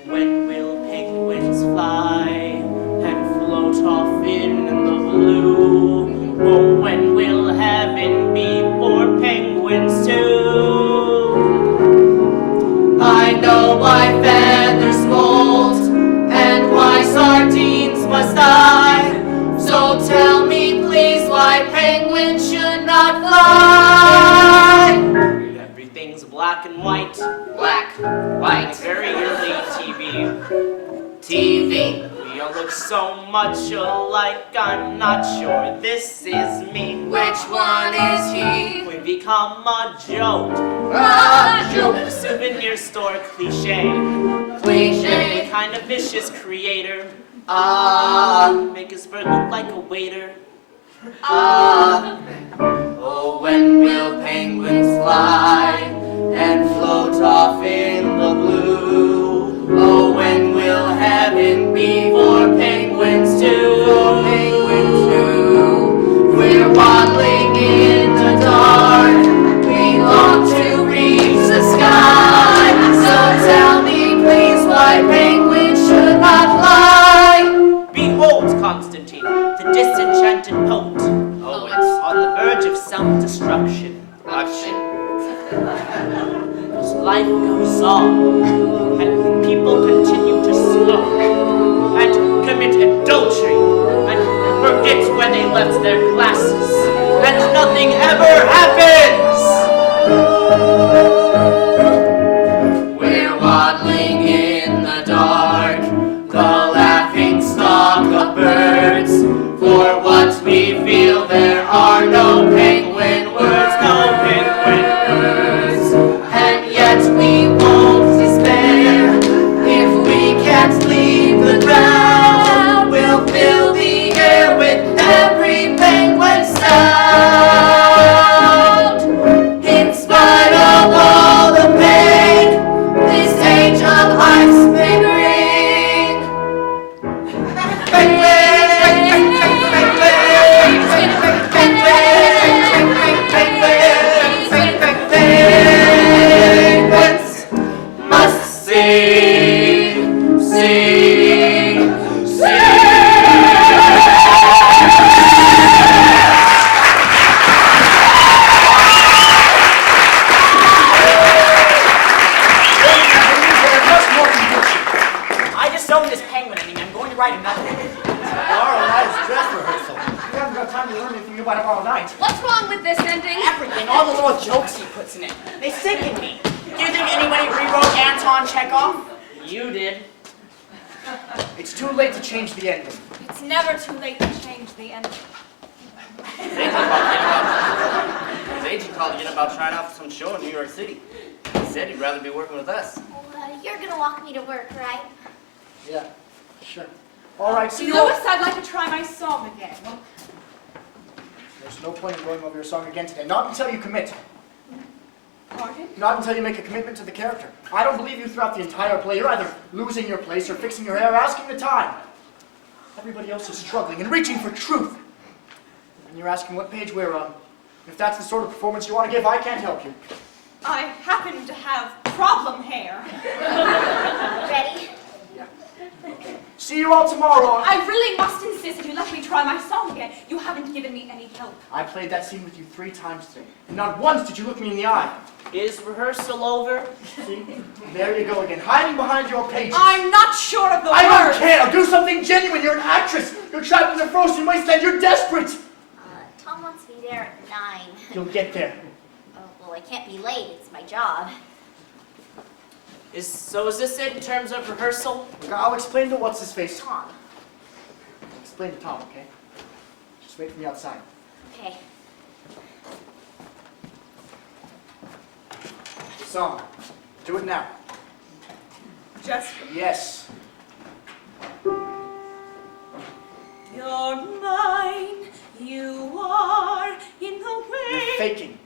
when will penguins fly and float off in the blue? Oh, when will heaven be for penguins too? I know why feathers mold and why sardines must die. So tell me please why penguins should not fly. Everything's black and white. Black, white, Very early TV. TV. We all look so much alike, I'm not sure this is me. Which one is he? We've become a joke. A joke. A souvenir store cliche. Cliche. A kind of vicious creator. Make his bird look like a waiter. Oh, when will penguins fly and float off in the blue? Oh, when will heaven be for penguins too? For penguins too. We're waddling in the dark. We long to reach the sky. So tell me, please, why penguins should not fly? Behold, Constantine, the disenchanted poet. Oh, it's on the verge of self-destruction. As life goes on, and people continue to smoke, and commit adultery, and forget where they left their glasses, and nothing ever happens! We're waddling in the dark, the laughing stock of birds. For what we feel, there are no penguin words, no penguin words. And yet we won't despair. If we can't leave the ground, we'll fill the air with every penguin sound. In spite of all the pain this age of ice may bring. Penguins must sing, sing, sing. I just own this penguin ending. I'm going to write another one. Tomorrow night is dress rehearsal. You haven't got time to learn anything about tomorrow night. What's wrong with this ending? Everything, all the little jokes he puts in it. They sicken me. Do you think anybody rewrote Anton Chekhov? You did. It's too late to change the ending. It's never too late to change the ending. His agent called again about trying out for some show in New York City. He said he'd rather be working with us. You're gonna walk me to work, right? Yeah, sure. All right, see you. Louis, I'd like to try my song again. There's no point in going over your song again today. Not until you commit. Pardon? Not until you make a commitment to the character. I don't believe you throughout the entire play. You're either losing your place or fixing your hair or asking the time. Everybody else is struggling and reaching for truth. And you're asking what page we're on. If that's the sort of performance you want to give, I can't help you. I happen to have problem hair. Ready? Yeah. Okay. See you all tomorrow. I really must insist that you let me try my song again. You haven't given me any help. I played that scene with you 3 times today. And not once did you look me in the eye. Is rehearsal over? See? There you go again, hiding behind your pages. I'm not sure of the I words. don't care. Do something genuine. You're an actress. You're trapped in a frozen wasteland. You're desperate. Tom wants me there at 9. You'll get there. Oh, well, I can't be late. It's my job. So is this it in terms of rehearsal? Look, I'll explain to what's-his-face. Tom. I'll explain to Tom, okay? Just wait for me outside. Okay. Song. Do it now. Just Yes. you're mine. You are in the way. You're faking.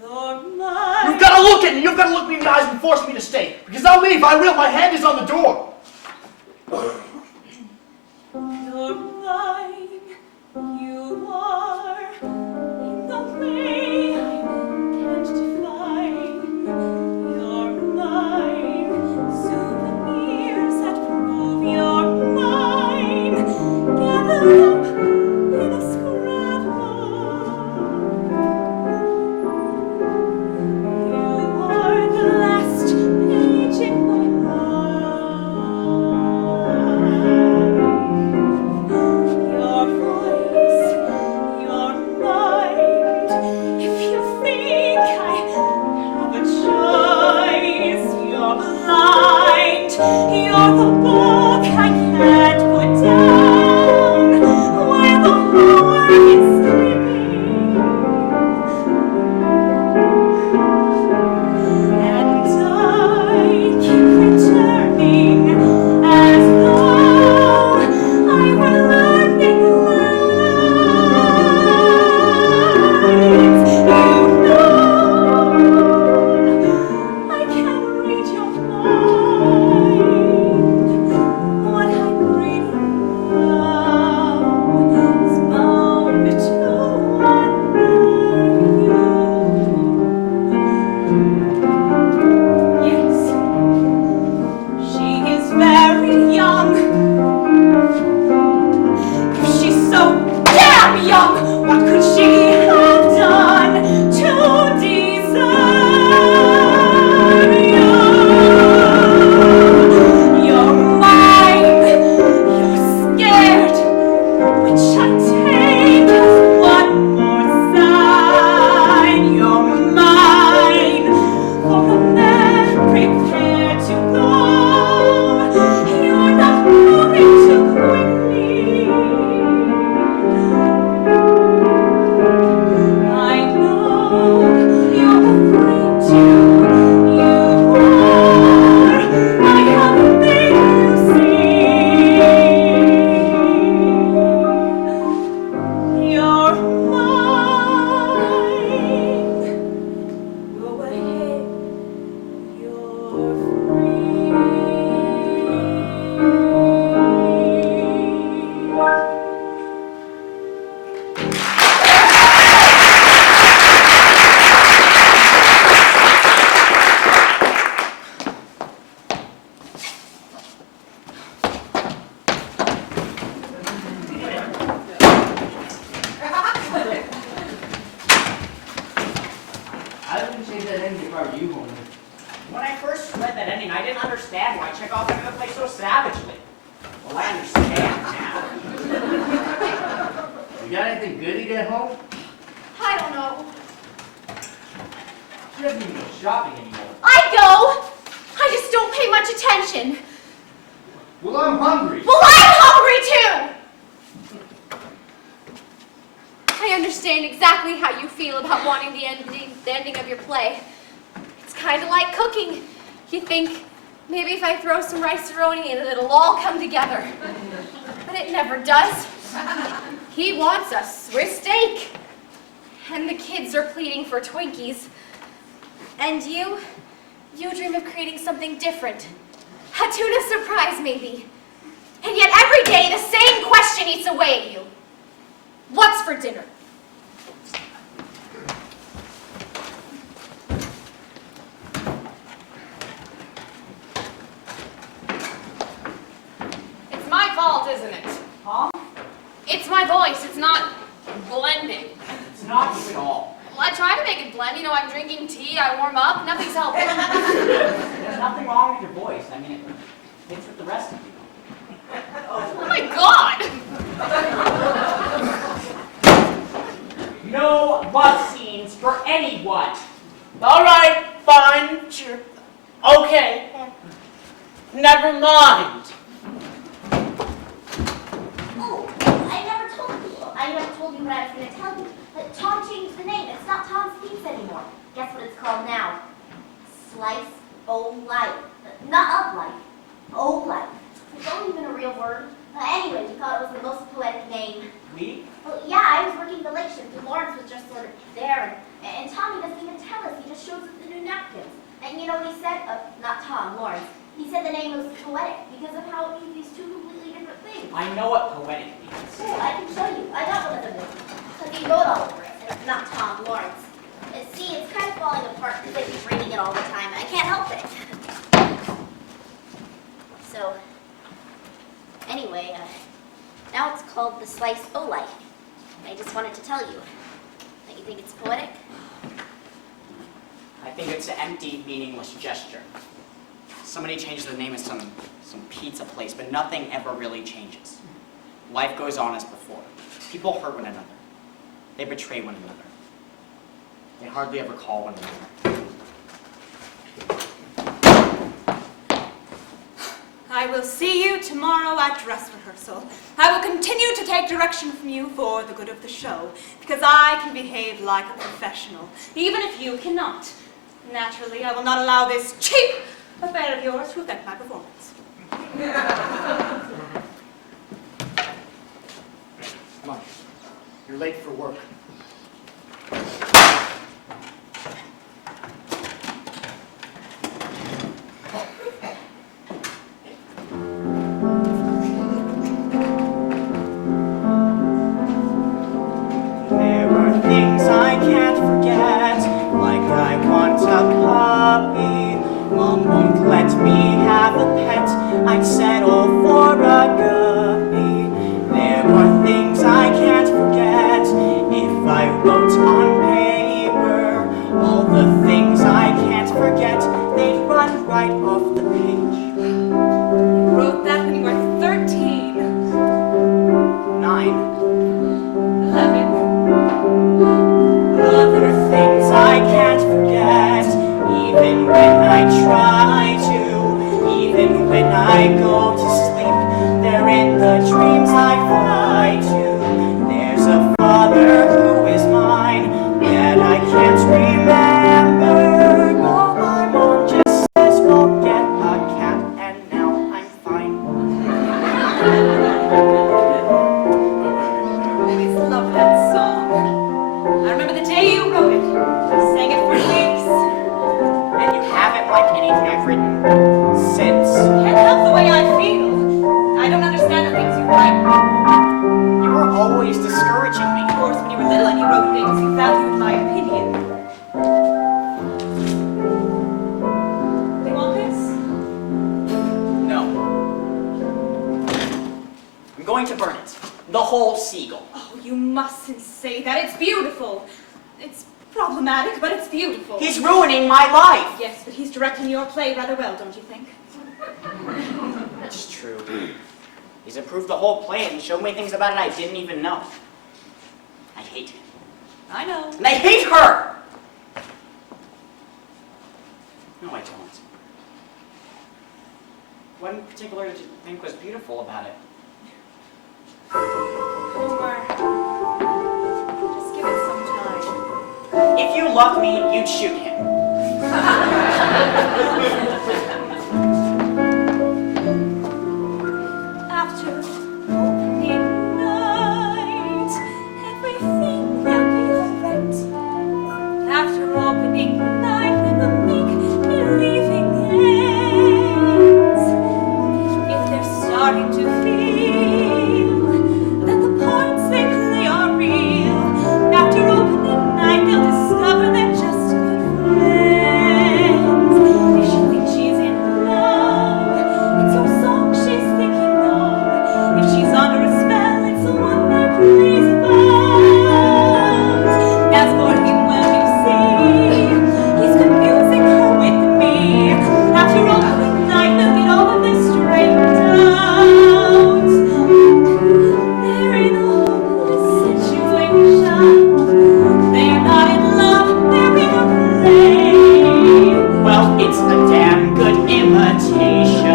You're mine. You've got to look at me. You've got to look me in the eyes and force me to stay. Because I'll leave. I will. My hand is on the door. You're mine. You are in the way I can't define. You're mine. Souvenirs that prove you're mine. Gathered up in a scrapbook. You are the last page in my mind. kick off into the place so savagely. Well, I understand now. You got anything good to get home? I don't know. She doesn't even go shopping anymore. I go! I just don't pay much attention. Well, I'm hungry. Well, I'm hungry too! I understand exactly how you feel about wanting the ending of your play. It's kind of like cooking. You think, maybe if I throw some rice-a-roni in it, it'll all come together. But it never does. He wants a Swiss steak. And the kids are pleading for Twinkies. And you dream of creating something different. A tuna surprise, maybe. And yet every day, the same question eats away at you. What's for dinner? It's my fault, isn't it? Huh? It's my voice. It's not blending. It's not you at all. Well, I try to make it blend. You know, I'm drinking tea, I warm up, nothing's helping. There's nothing wrong with your voice. I mean, it fits with the rest of you. Oh my God! No love scenes for anyone. All right, fine, sure. Okay. Never mind. Oh, I never told you what I was going to tell you. But Tom changed the name. It's not Tom's Pizza anymore. Guess what it's called now? Slice O Life. Not of life. O Life. It's not even a real word. Anyway, we thought it was the most poetic name. We? Well, yeah, I was working the late shift, and Lawrence was just sort of there, and Tommy doesn't even tell us. He just shows us the new napkins. And you know what he said? Not Tom, Lawrence. He said the name was poetic because of how it means these two completely different things. I know what poetic means. Oh, I can show you. I got one of them with me. Because he wrote all over it, and it's not Tom, Lawrence. See, it's kind of falling apart because I keep reading it all the time, and I can't help it. So, anyway, now it's called the Slice O Life. I just wanted to tell you. Don't you think it's poetic? I think it's an empty, meaningless gesture. Somebody changed the name of some pizza place, but nothing ever really changes. Life goes on as before. People hurt one another. They betray one another. They hardly ever call one another. I will see you tomorrow at dress rehearsal. I will continue to take direction from you for the good of the show, because I can behave like a professional, even if you cannot. Naturally, I will not allow this cheap affair of yours to affect my performance. Come on. You're late for work. There are things I can't forget, like I want a puppy. Mom won't let me have a pet, I'd settle for a guppy. There are things I can't forget, if I wrote on paper. All the things I can't forget, they'd run right off the page. You wrote that when you were 13. 9. 11. Other things I can't forget, even when I try to, even when I go to sleep, they're in the dreams I fly to. There's a father who is mine that I can't remember. No, my mom just says we'll get a cat, and now I'm fine. I always loved that song. I remember the day you wrote it. I sang it for weeks. And you haven't liked anything I've written since. Can't help the way I feel. I don't understand the things you write. You were always discouraging me. Of course, when you were little and you wrote things, you valued my opinion. They want this? No. I'm going to burn it. The whole seagull. Oh, you mustn't say that. It's beautiful. It's problematic, but it's beautiful. He's ruining my life. Yes, but he's directing your play rather well, don't you think? It's true. He's improved the whole play and showed me things about it I didn't even know. I hate him. I know. And I hate her! No, I don't. What in particular did you think was beautiful about it? Homer, just give it some time. If you loved me, you'd shoot him. After opening night, everything will be alright. After opening night, when the make-believing ends, if they're starting to feel that the parts they play are real, after opening night, they'll discover they're just good friends. If she thinks she's in love, it's your song she's thinking of. If she's under a spell, it's the one that plays about. As for him, well, you see, he's confusing her with me. After opening night, they'll get all of this straightened out. They're in a hopeless situation. They're not in love, they're in a play. Well, it's a damn good imitation.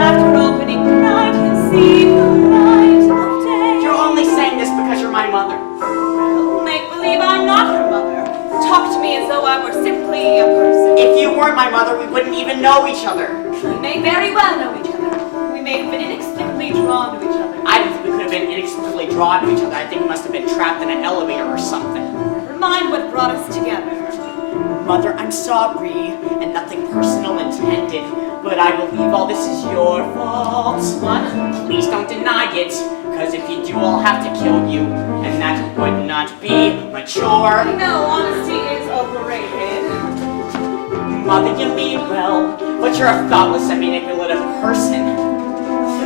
After opening night, he'll see the light of day. You're only saying this because you're my mother. Well, make believe I'm not her mother. Talk to me as though I were simply a person. If you weren't my mother, we wouldn't even know each other. We may very well know each other. We may have been inexplicably drawn to each other. I don't think we could have been inexplicably drawn to each other. I think we must have been trapped in an elevator or something. Never mind what brought us together. Mother, I'm sorry, and nothing personal intended, but I believe all this is your fault. What? Please don't deny it, because if you do, I'll have to kill you, and that would not be mature. No, honesty is overrated. Mother, you mean well, but you're a thoughtless and manipulative person.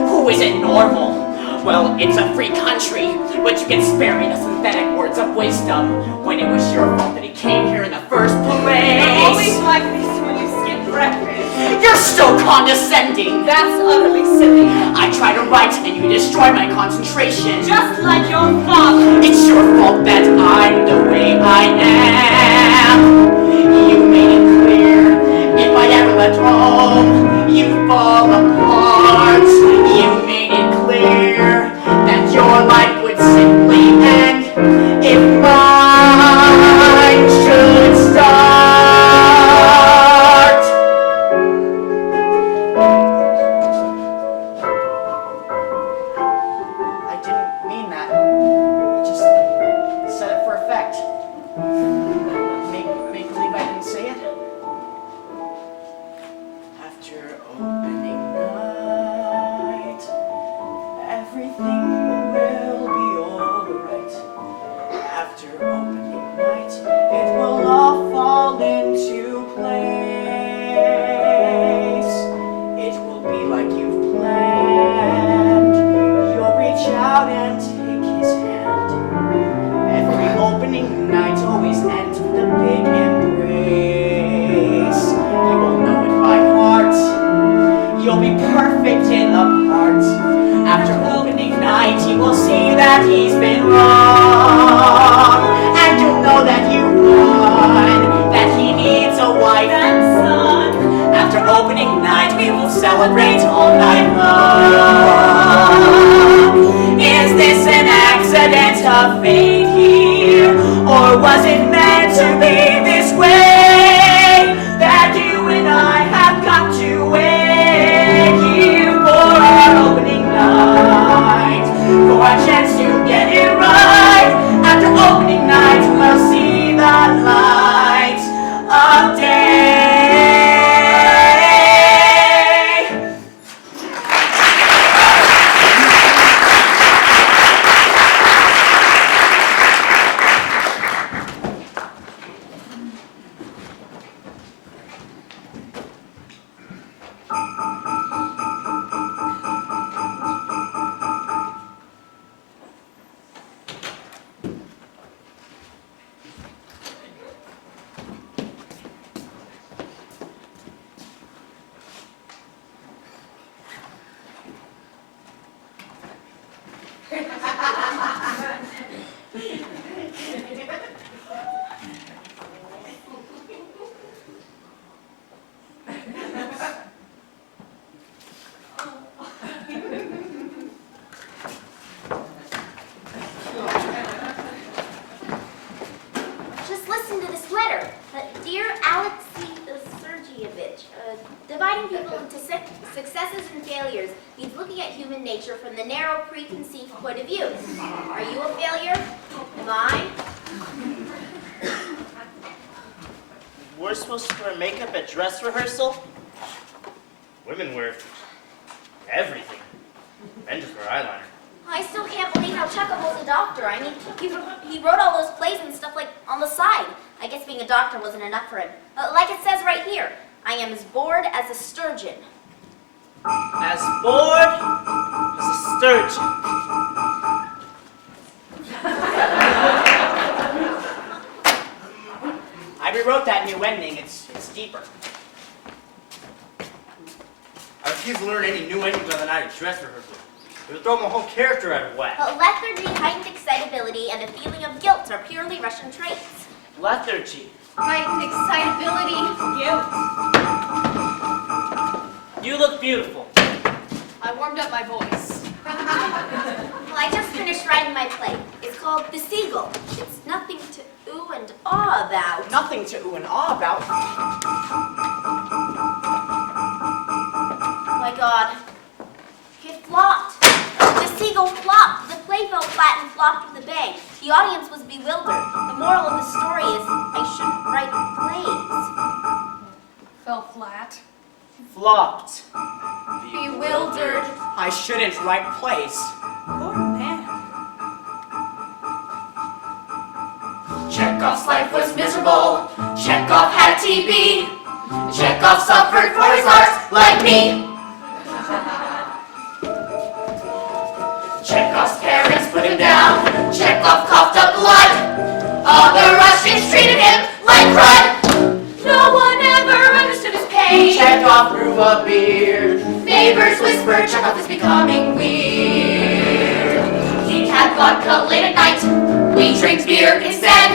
Who isn't normal? Well, it's a free country, but you can spare me the synthetic words of wisdom when it was your fault that he came here in the first place. You're always like this when you skip breakfast. You're so condescending. That's utterly silly. I try to write and you destroy my concentration. Just like your father. It's your fault that I'm the way I am. You made it clear if I ever left home, you'd fall apart. You made it clear that your life would simply end if mine should start. I didn't mean that. I just said it for effect. Make believe I didn't say it. After opening night, everything will be alright. After opening night, it will all fall into place. It will be like you've planned. You'll reach out and take his hand. Every opening night always ends with a big embrace. You will know it by heart. You'll be perfect in the part. After opening night, you will see that he's been wrong. And you'll know that you won, that he needs a wife and son. After opening night, we will celebrate all night long. Is this an accident of fate here? Or was it meant to be this way? That you and I have got to wait here for our opening night, for our chance to get it right. After opening night, we'll see the light of day. nature from the narrow, preconceived point of view. Are you a failure? Am I? We're supposed to wear makeup at dress rehearsal? Women wear everything. Men just wear eyeliner. I still can't believe how Jakob was a doctor. I mean, he wrote all those plays and stuff like on the side. I guess being a doctor wasn't enough for him. Like it says right here, I am as bored as a sturgeon. As bored as a sturgeon. I rewrote that new ending. It's deeper. I refuse to learn any new endings on the night of dress rehearsal. It would throw my whole character out of whack. But lethargy, heightened excitability, and a feeling of guilt are purely Russian traits. Lethargy. Heightened excitability. Guilt. You look beautiful. I warmed up my voice. Well, I just finished writing my play. It's called The Seagull. It's nothing to ooh and ah about. Nothing to ooh and ah about. Oh my God. It flopped. The seagull flopped. The play fell flat and flopped in the bay. The audience was bewildered. The moral of the story is I shouldn't write plays. Fell flat. Flopped. Bewildered. I shouldn't write plays. Poor man. Chekhov's life was miserable. Chekhov had TB. Chekhov suffered for his art like me. Chekhov's parents put him down. Chekhov coughed up blood. Other Russians treated him like crud. No one ever understood his pain. Chekhov grew a beard. Neighbors whispered Chekhov is becoming weird. He had vodka late at night. We drink beer instead.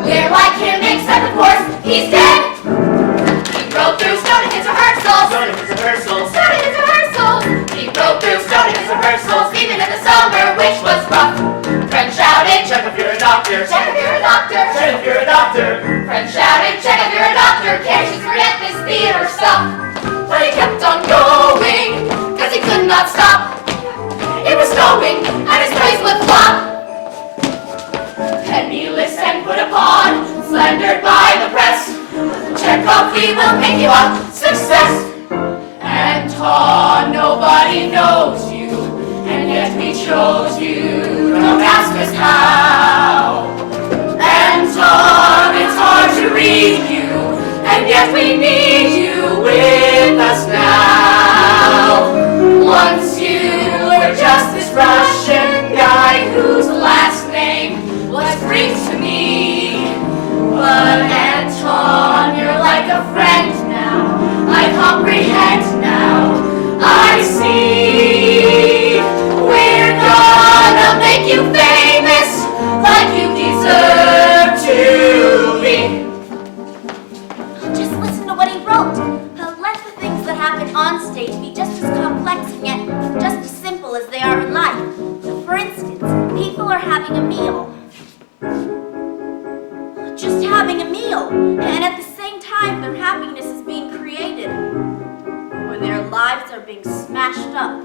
We're like him except of course he's dead. He broke through starting his rehearsals. Starting his rehearsals. Starting his rehearsals. He broke through starting his rehearsals. Even in the summer, which was rough. Friends shouted, Chekhov, you're a doctor. Chekhov, you're a doctor. Chekhov, you're a doctor. Friends shouted, Chekhov, you're a doctor. Can't you forget this theater stuff? But he kept on going, cause he could not stop. It was snowing, and his plays would flop. Penniless and put upon, slandered by the press. Chekhov, we will make you a success. Anton, nobody knows you, and yet we chose you. Don't ask us how. Anton, it's hard to read you, and yet we need you with us now. Once you were just this Russian guy whose last name was Greek to me. But Anton, you're like a friend now. I comprehend now. I see. We're gonna make you famous like you deserve to be. Just listen to what he wrote. Let the things that happen on stage be just as complex and yet just as simple as they are in life. For instance, people are having a meal. Just having a meal. And at the same time, their happiness is being created. Or their lives are being smashed up.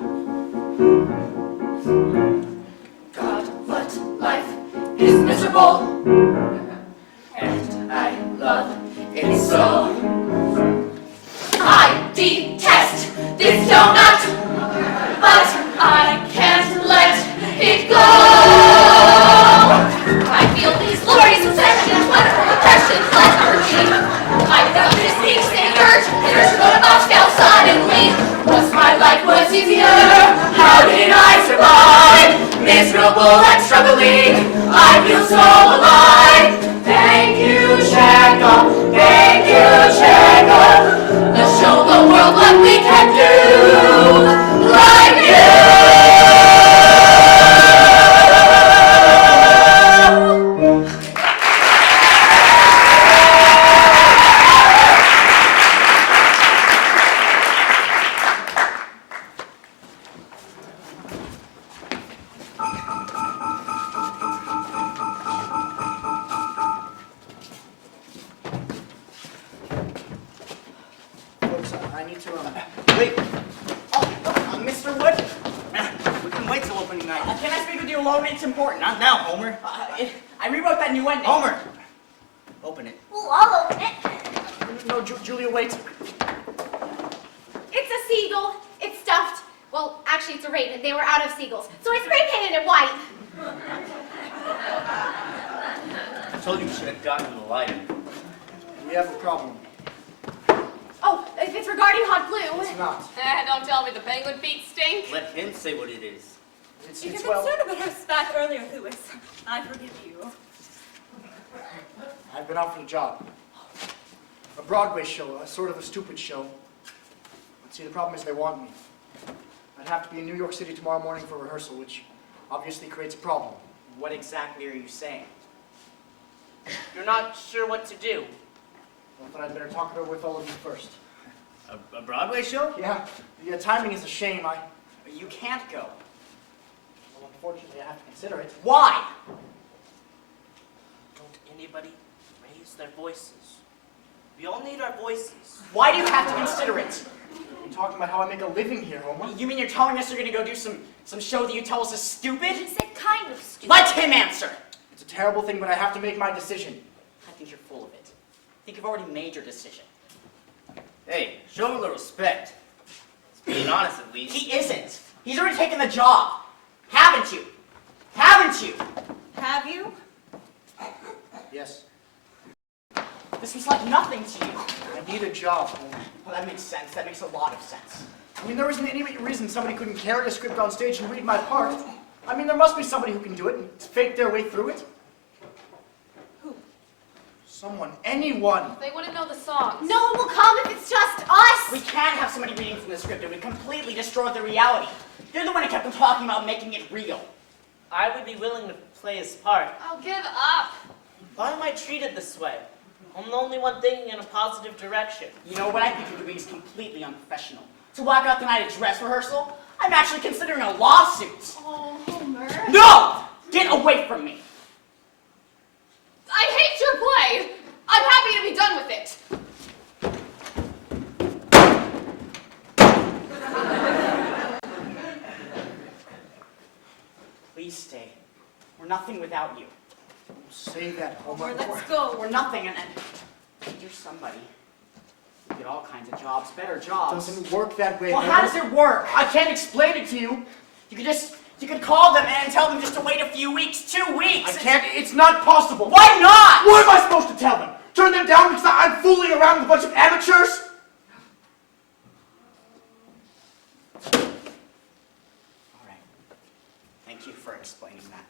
God, but life is miserable. And I love it so. I detest this donut, but I can't let it go. I feel these lorries, obsessions, wonderful impressions, lethargy. I felt this instant urge to go to Moscow suddenly. Once my life was easier, how did I survive? Miserable and struggling, I feel so alive. Thank you, Jakob. Thank you, Jakob. Let's show the world what we can do. Like you. speak with you alone? It's important. Not now, Homer. I rewrote that new ending. Homer! Open it. Well, I'll open it. No, Julia, wait. It's a seagull. It's stuffed. Well, actually, it's a raven. They were out of seagulls. So I spray painted it white. I told you we should have gotten the lighter. We have a problem. Oh, if it's regarding hot glue. It's not. Don't tell me the penguin feet stink. Let him say what it is. If you're It's concerned about her spat earlier, Lewis, I forgive you. I've been offered a job. A Broadway show, a sort of a stupid show. But see, the problem is they want me. I'd have to be in New York City tomorrow morning for rehearsal, which obviously creates a problem. What exactly are you saying? You're not sure what to do. Well, then I'd better talk it over with all of you first. A Broadway show? Yeah, the timing is a shame. You can't go. Well, unfortunately, I have to consider it. Why? Don't anybody raise their voices. We all need our voices. Why do you have to consider it? You're talking about how I make a living here, Homer. You mean you're telling us you're going to go do some show that you tell us is stupid? He said kind of stupid. Let him answer. It's a terrible thing, but I have to make my decision. I think you're full of it. I think you've already made your decision. Hey, show him a little respect. He's being honest at least. He isn't. He's already taken the job. Haven't you? Haven't you? Have you? Yes. This was like nothing to you. I need a job, Homer. Well, that makes sense. That makes a lot of sense. I mean, there isn't any reason somebody couldn't carry a script on stage and read my part. I mean, there must be somebody who can do it and fake their way through it. Who? Someone. Anyone. They wouldn't know the songs. No one will come if it's just us. We can't have somebody reading from the script. It would completely destroy the reality. You're the one who kept on talking about making it real. I would be willing to play his part. I'll give up. Why am I treated this way? I'm the only one thinking in a positive direction. You know what I think you're doing is completely unprofessional. To walk out the night at dress rehearsal, I'm actually considering a lawsuit. Oh, Homer. No! Get away from me. I hate your play. I'm happy to be done with it. Please stay. We're nothing without you. Say that, Homer. Let's go. We're nothing, and you're somebody. You get all kinds of jobs, better jobs. Doesn't work that way. Well, Homer. how does it work? I can't explain it to you. You could call them and tell them just to wait a few weeks, 2 weeks. I can't. It's not possible. Why not? What am I supposed to tell them? Turn them down because I'm fooling around with a bunch of amateurs? All right. Thank you for explaining that.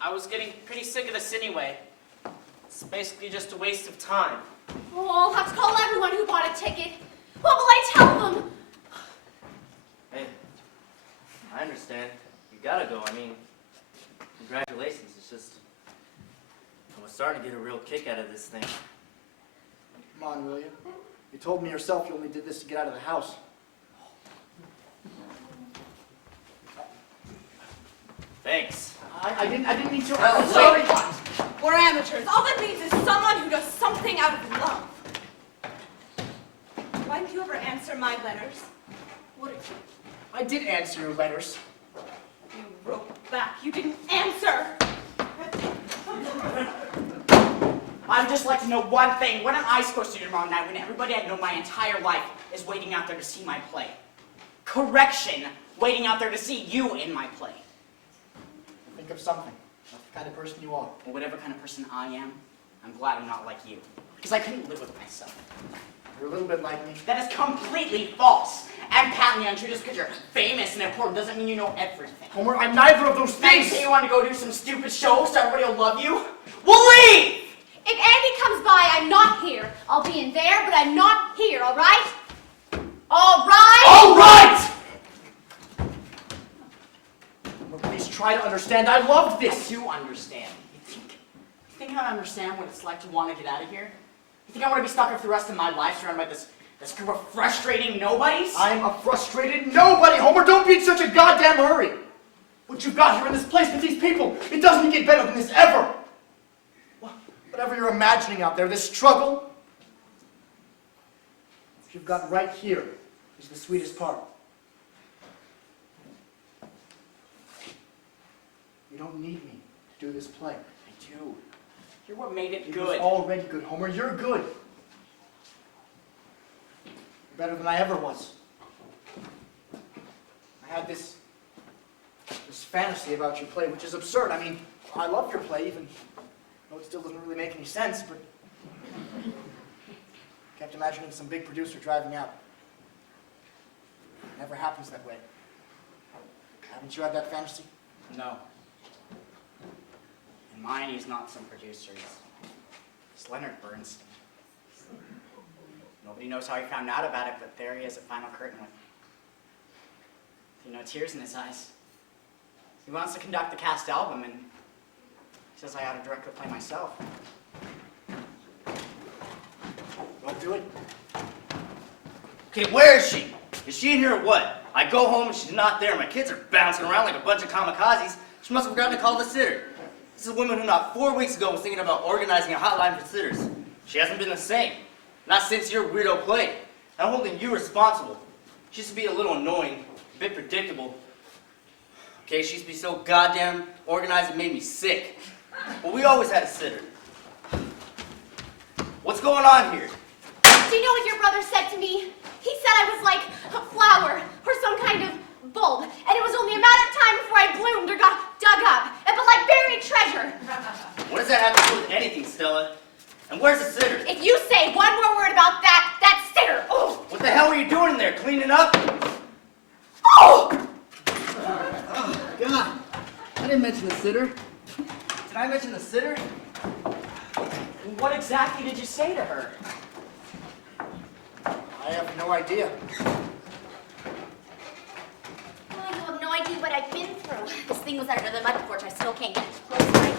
I was getting pretty sick of this anyway. It's basically just a waste of time. Oh, I'll have to call everyone who bought a ticket. What will I tell them? Hey, I understand. You gotta go. I mean, congratulations. It's just, I was starting to get a real kick out of this thing. Come on, will you? You told me yourself you only did this to get out of the house. Thanks. I didn't mean to. Well, I'm sorry. We're amateurs. All that means is someone who does something out of love. Why didn't you ever answer my letters? What did you? I did answer your letters. You wrote back. You didn't answer. I'd just like to know one thing. What am I supposed to do tomorrow night when everybody I've known my entire life is waiting out there to see my play? Correction, waiting out there to see you in my play. Think of something. That's the kind of person you are. Well, whatever kind of person I am, I'm glad I'm not like you. Because I couldn't live with myself. You're a little bit like me. That is completely false. And patently untrue. Just because you're famous and important doesn't mean you know everything. Homer, I'm neither of those Then you things. say you want to go do some stupid show so everybody will love you? We'll leave! If Andy comes by, I'm not here. I'll be in there, but I'm not here, all right? All right? All right! Homer, please try to understand. I loved I this. do understand. You think I understand what it's like to want to get out of here? You think I want to be stuck here for the rest of my life surrounded by this group of frustrating nobodies? I'm a frustrated nobody. Homer, don't be in such a goddamn hurry. What you've got here in this place with these people, it doesn't get better than this ever. Whatever you're imagining out there, this struggle, what you've got right here is the sweetest part. don't need me to do this play. I do. You're what made it It good. was already good, Homer. You're good. You're better than I ever was. I had this fantasy about your play, which is absurd. I mean, I love your play, even though it still doesn't really make any sense, but I kept imagining some big producer driving out. It never happens that way. Haven't you had that fantasy? No. And mine is not some producer. It's Leonard Bernstein. Nobody knows how he found out about it, but there he is at Final Curtain with, tears in his eyes. He wants to conduct the cast album, and he says I ought to direct the play myself. Well, do it. Okay, where is she? Is she in here or what? I go home and she's not there. My kids are bouncing around like a bunch of kamikazes. She must have forgotten to call the sitter. This is a woman who not 4 weeks ago was thinking about organizing a hotline for sitters. She hasn't been the same. Not since your weirdo play. I'm holding you responsible. She used to be a little annoying, a bit predictable. Okay, she used to be so goddamn organized it made me sick. But we always had a sitter. What's going on here? Do you know what your brother said to me? He said I was like a flower or some kind of bulb, and it was only a matter of time before I bloomed or got dug up, but like buried treasure. What does that have to do with anything, Stella? And where's the sitter? If you say one more word about that sitter, oh! What the hell were you doing in there? Cleaning up? Oh! Oh, God. I didn't mention the sitter. Did I mention the sitter? What exactly did you say to her? I have no idea. Well, you have no idea what I've been through. This thing was under the mud porch. I still can't get it to close right.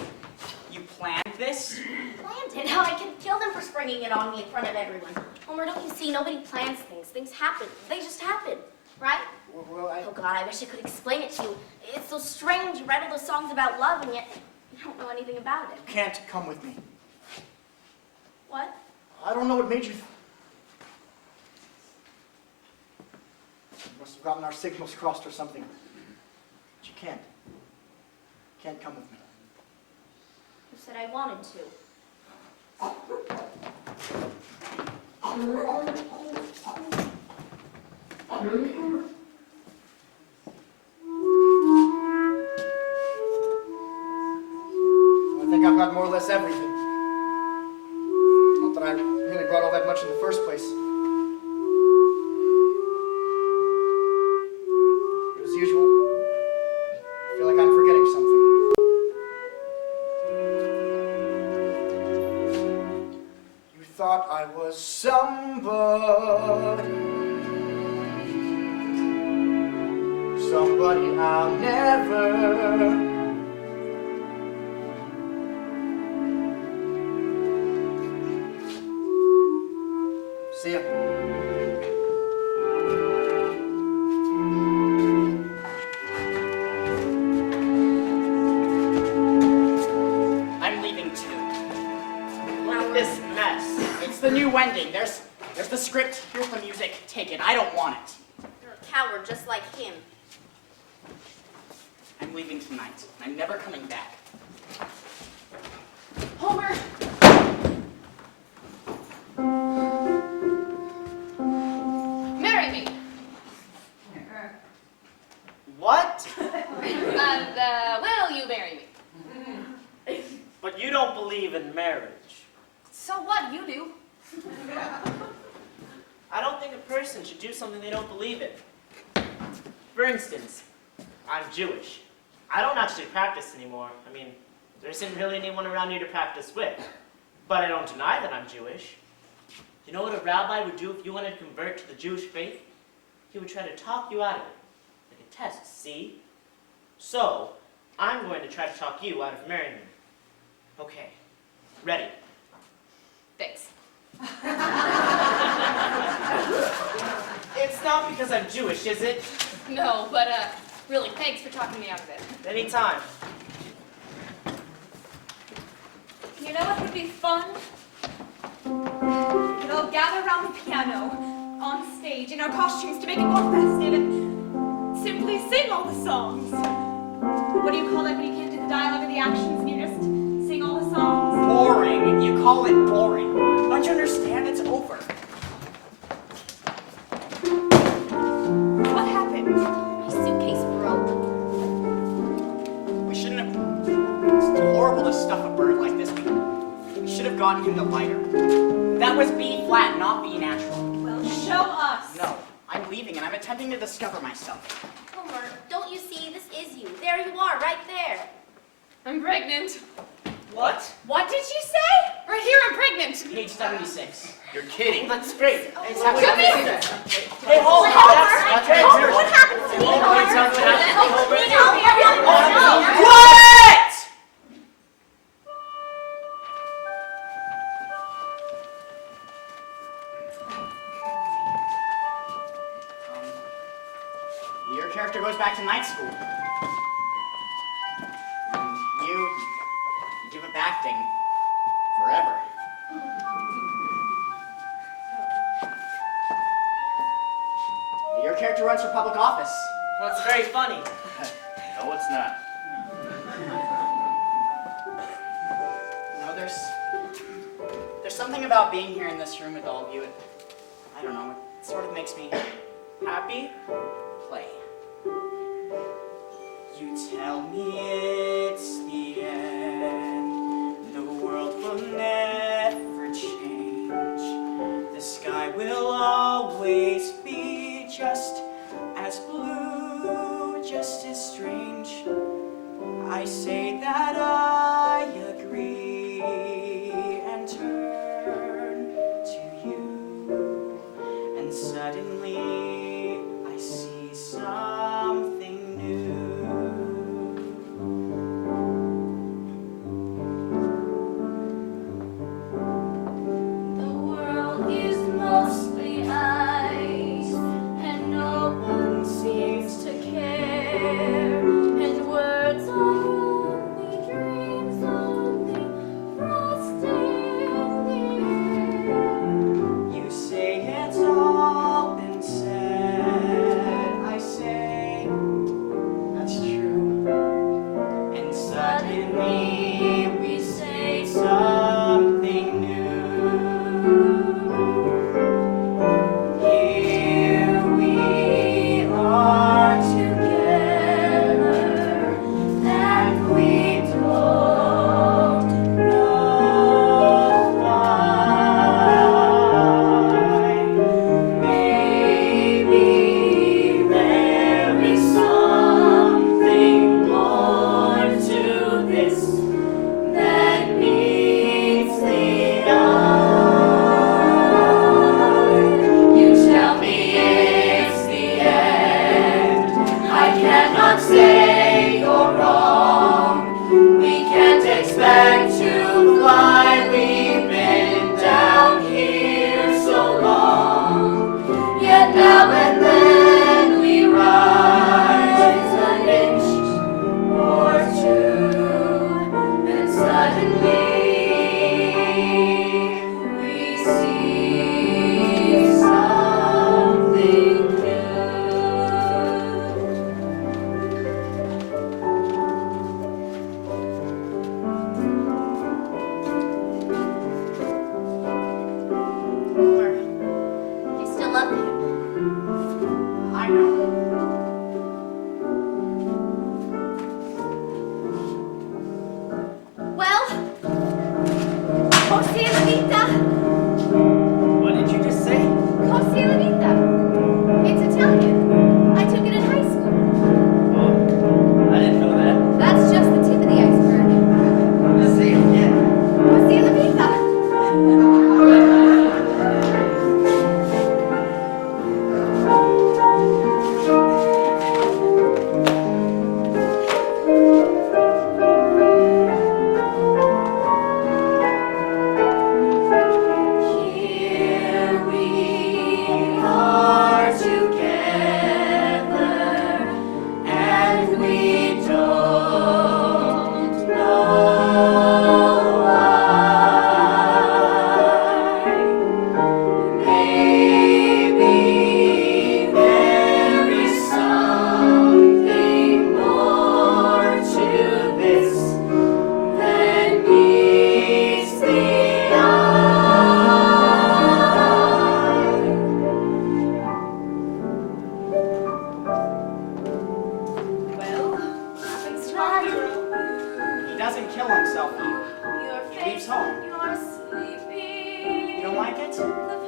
You planned this? Planned it. How I can kill them for springing it on me in front of everyone. Homer, don't you see? Nobody plans things. Things happen. They just happen, right? Well, Oh God, I wish I could explain it to you. It's so strange. You write all those songs about love, and yet you don't know anything about it. You can't come with me. What? I don't know what made you... You must have gotten our signals crossed or something. But you can't. You can't come with me. You said I wanted to. I think I've got more or less everything. Not that I really brought all that much in the first place. As usual, I feel like I'm forgetting something. You thought I was somebody I'll never. See ya. I'm leaving too. Look at this mess. It's the new ending. There's the script. Here's the music. Take it. I don't want it. You're a coward just like him. I'm leaving tonight. I'm never coming back. Homer! Marry me. What? And, will you marry me? But you don't believe in marriage. So what? You do. I don't think a person should do something they don't believe in. For instance, I'm Jewish. I don't actually practice anymore. I mean, there isn't really anyone around here to practice with. But I don't deny that I'm Jewish. You know what a rabbi would do if you wanted to convert to the Jewish faith? He would try to talk you out of it. Like a test, see? So, I'm going to try to talk you out of marrying me. Okay, ready. Thanks. It's not because I'm Jewish, is it? No, but, really, thanks for talking me out of it. Anytime. You know what would be fun? We could all gather around the piano, on stage, in our costumes to make it more festive and simply sing all the songs. What do you call that when you can't do the dialogue of the actions and you just sing all the songs? Boring. You call it boring. Don't you understand? It's over. What happened? My suitcase broke. We shouldn't have... It's horrible to stuff a bird like this. We should have gotten him the lighter. That was B flat, not B natural. Well, show us. No, I'm leaving and I'm attempting to discover myself. Homer, don't you see? This is you. There you are, right there. I'm pregnant. What? What did she say? Right here, I'm pregnant. Page 76. You're kidding. That's great. It's happening. Hey, hold on. That's great. Homer, what happened to me? Homer, tell me what happened. Homer, no. What? Your character goes back to night school. You give up acting forever. Your character runs for public office. Well, it's very funny. No, it's not. No, there's something about being here in this room with all of you. I don't know. It sort of makes me happy. Play. You tell me it's the end. The world will never change. The sky will always be just as blue, just as strange. I say that I agree and turn to you, and suddenly I see something new. The world is mostly ice, and no one seems to care. And words are only dreams, only frost in the air. You say it's all been said. I say that's true. And suddenly we say something new. Here we are together, and we don't know why. Maybe there is something more to this doesn't kill himself. Your He face leaves home. when you're sleeping. You don't like it? The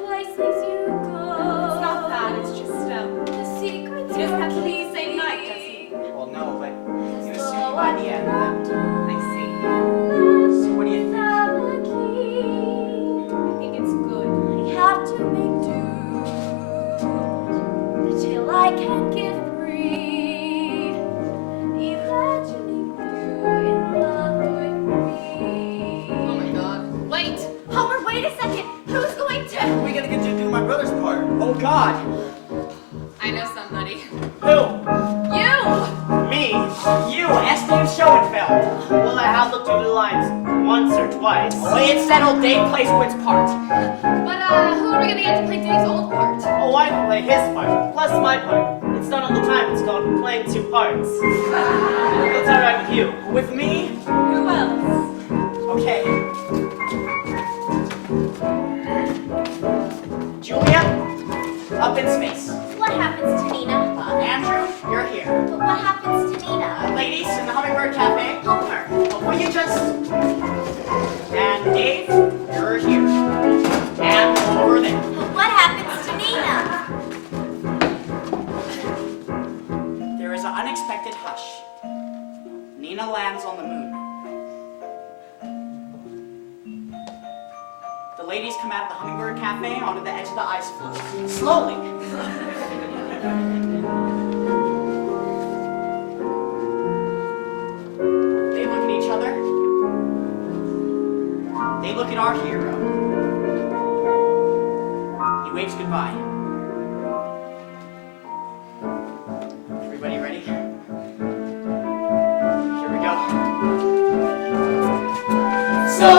places you go. It's not that, it's just, The secrets he doesn't have to you're leave the same night, does he? keeping. Well, no, but you So assume by the end. I see. So what do you think? I think it's good. I have to make do till I can get free. Eventually you in love with me. Oh my god. Wait! Homer, wait a second. Who's going to? We gotta get you to do my brother's part. Oh God! I know somebody. Who? You! Me? You, Dasteel Schoenfeld. Well, I have looked through the lines once or twice. Oh, it's that old Dave Placewood's part. But who are we gonna get to play Dave's old part? Oh, I can play his part, plus my part. It's done all the time. It's called playing two parts. That's all right with you. With me? Who else? Okay. Julia, up in space. What happens to Nina? Andrew, you're here. But what happens to Nina? Ladies in the Hummingbird Cafe. Homer. Will you just... And Dave, you're here. And over there. But what happens to Nina? There is an unexpected hush. Nina lands on the moon. The ladies come out of the Hummingbird Cafe onto the edge of the ice floe. Slowly. They look at each other. They look at our hero. He waves goodbye. Everybody ready? Here we go. So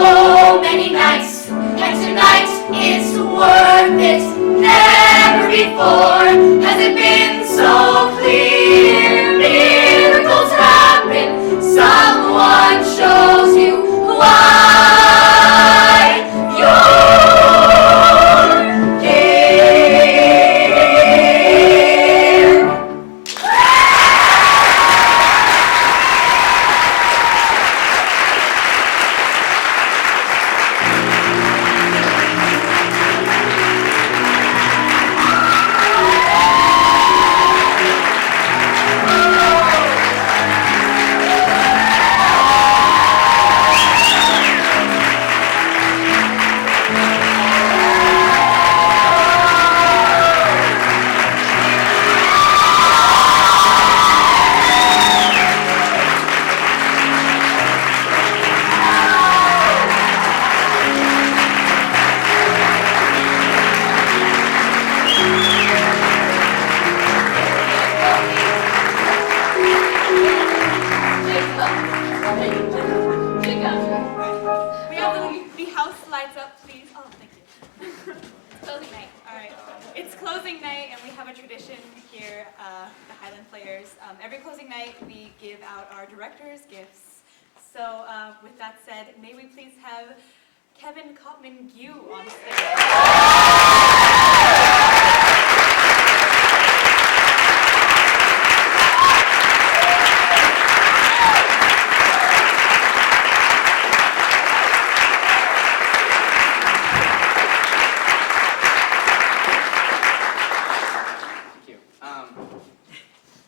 many nights, and tonight it's worth it. Never before has it been so clear. Miracles happen, someone shows you why you're here. We have the house lights up, please. Oh, thank you. It's closing night. All right. It's closing night, and we have a tradition here, the Highland Players. Every closing night, we give out our director's gifts. So, with that said, may we please have Kevin Koppman-Gue on stage. Thank you. I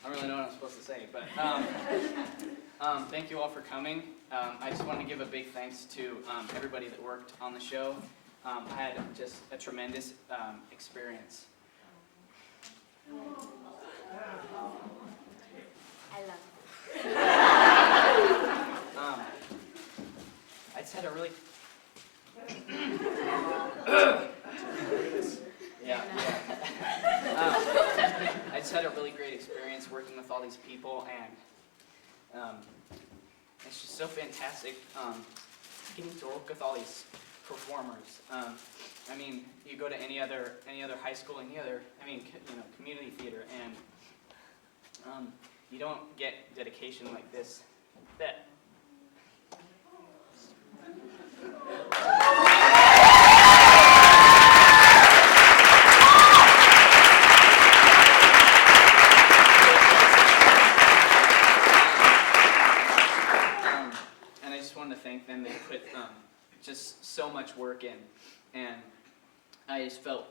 don't really know what I'm supposed to say, but thank you all for coming. I just want to give a big thanks to everybody that worked on the show. I had just a tremendous experience. I love I just had a really yeah. I just had a really great experience working with all these people, and it's just so fantastic getting to work with all these performers. I mean, you go to any other high school, community theater, and you don't get dedication like this. And I just put just so much work in, and I just felt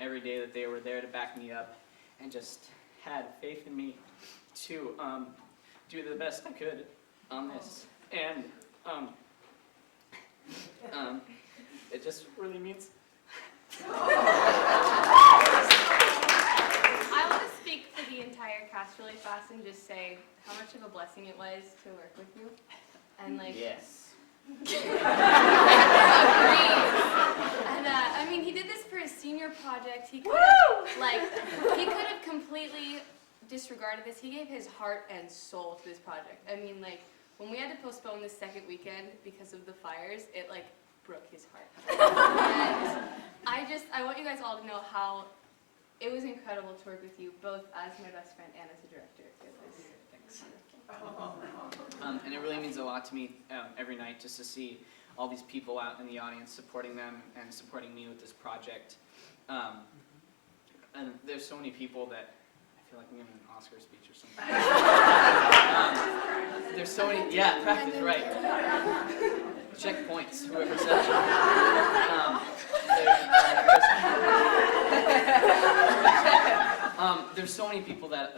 every day that they were there to back me up and just had faith in me to do the best I could on this. And it just really means... I want to speak for the entire cast really fast and just say how much of a blessing it was to work with you. And like... Yes. And I mean, he did this for his senior project. He could have completely disregarded this. He gave his heart and soul to this project. I mean, like, when we had to postpone this second weekend because of the fires, it like broke his heart. And I want you guys all to know how it was incredible to work with you, both as my best friend and as a director. It was Thanks. And it really means a lot to me every night just to see all these people out in the audience supporting them and supporting me with this project. And there's so many people that I feel like I'm giving an Oscar speech or something. There's so many, yeah, practice, right. Check points, whoever said it. There's so many people that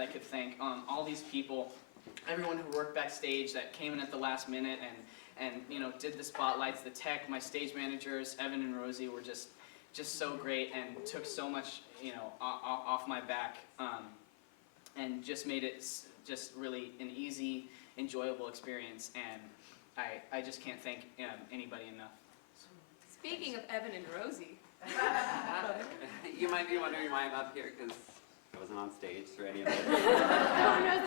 I could thank. All these people, everyone who worked backstage that came in at the last minute and you know, did the spotlights, the tech, my stage managers, Evan and Rosie were just so great and took so much, you know, off my back, and just made it just really an easy, enjoyable experience. And I just can't thank anybody enough. Speaking of Evan and Rosie. You might be wondering why I'm up here, because I wasn't on stage for any of it.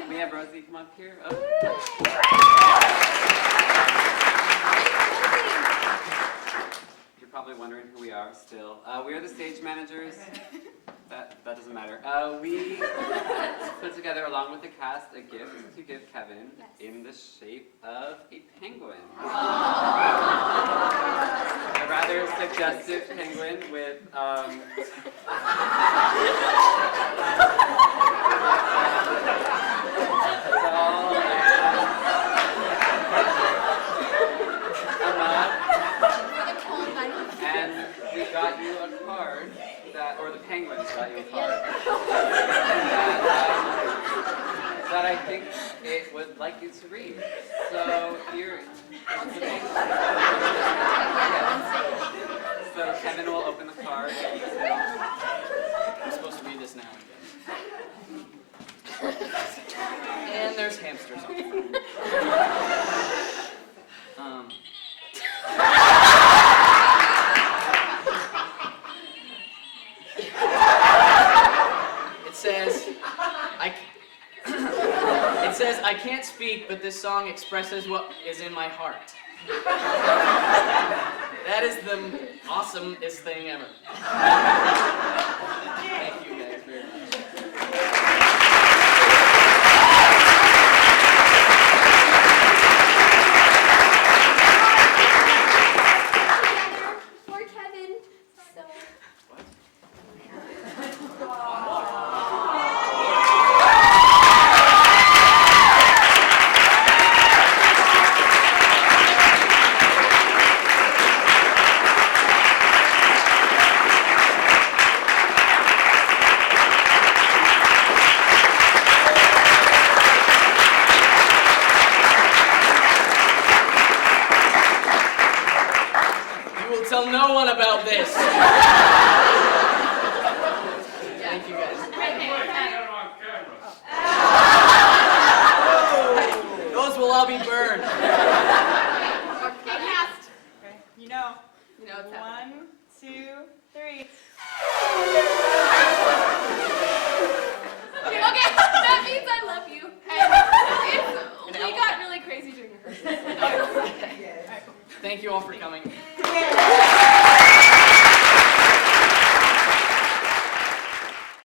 We have Rosie come up here. Oh. You're probably wondering who we are still. We are the stage managers. That doesn't matter. We put together, along with the cast, a gift to give Kevin in the shape of a penguin. A rather suggestive penguin with and we got you a card or the penguins got you a card that I think it would like you to read. So here is the penguin. So Kevin will open the card. I'm supposed to read this now, I guess. And there's hamsters on it. It says, I can't speak, but this song expresses what is in my heart. That is the awesomest thing ever. Thank you guys very much. For Kevin, so... Tell no one about this. Thank you guys. Those will all be burned. Okay, cast. Okay, you know it's 1, 2, 3. Okay, that means I love you. And we got really crazy during rehearsal. Thank you all for coming. Yeah.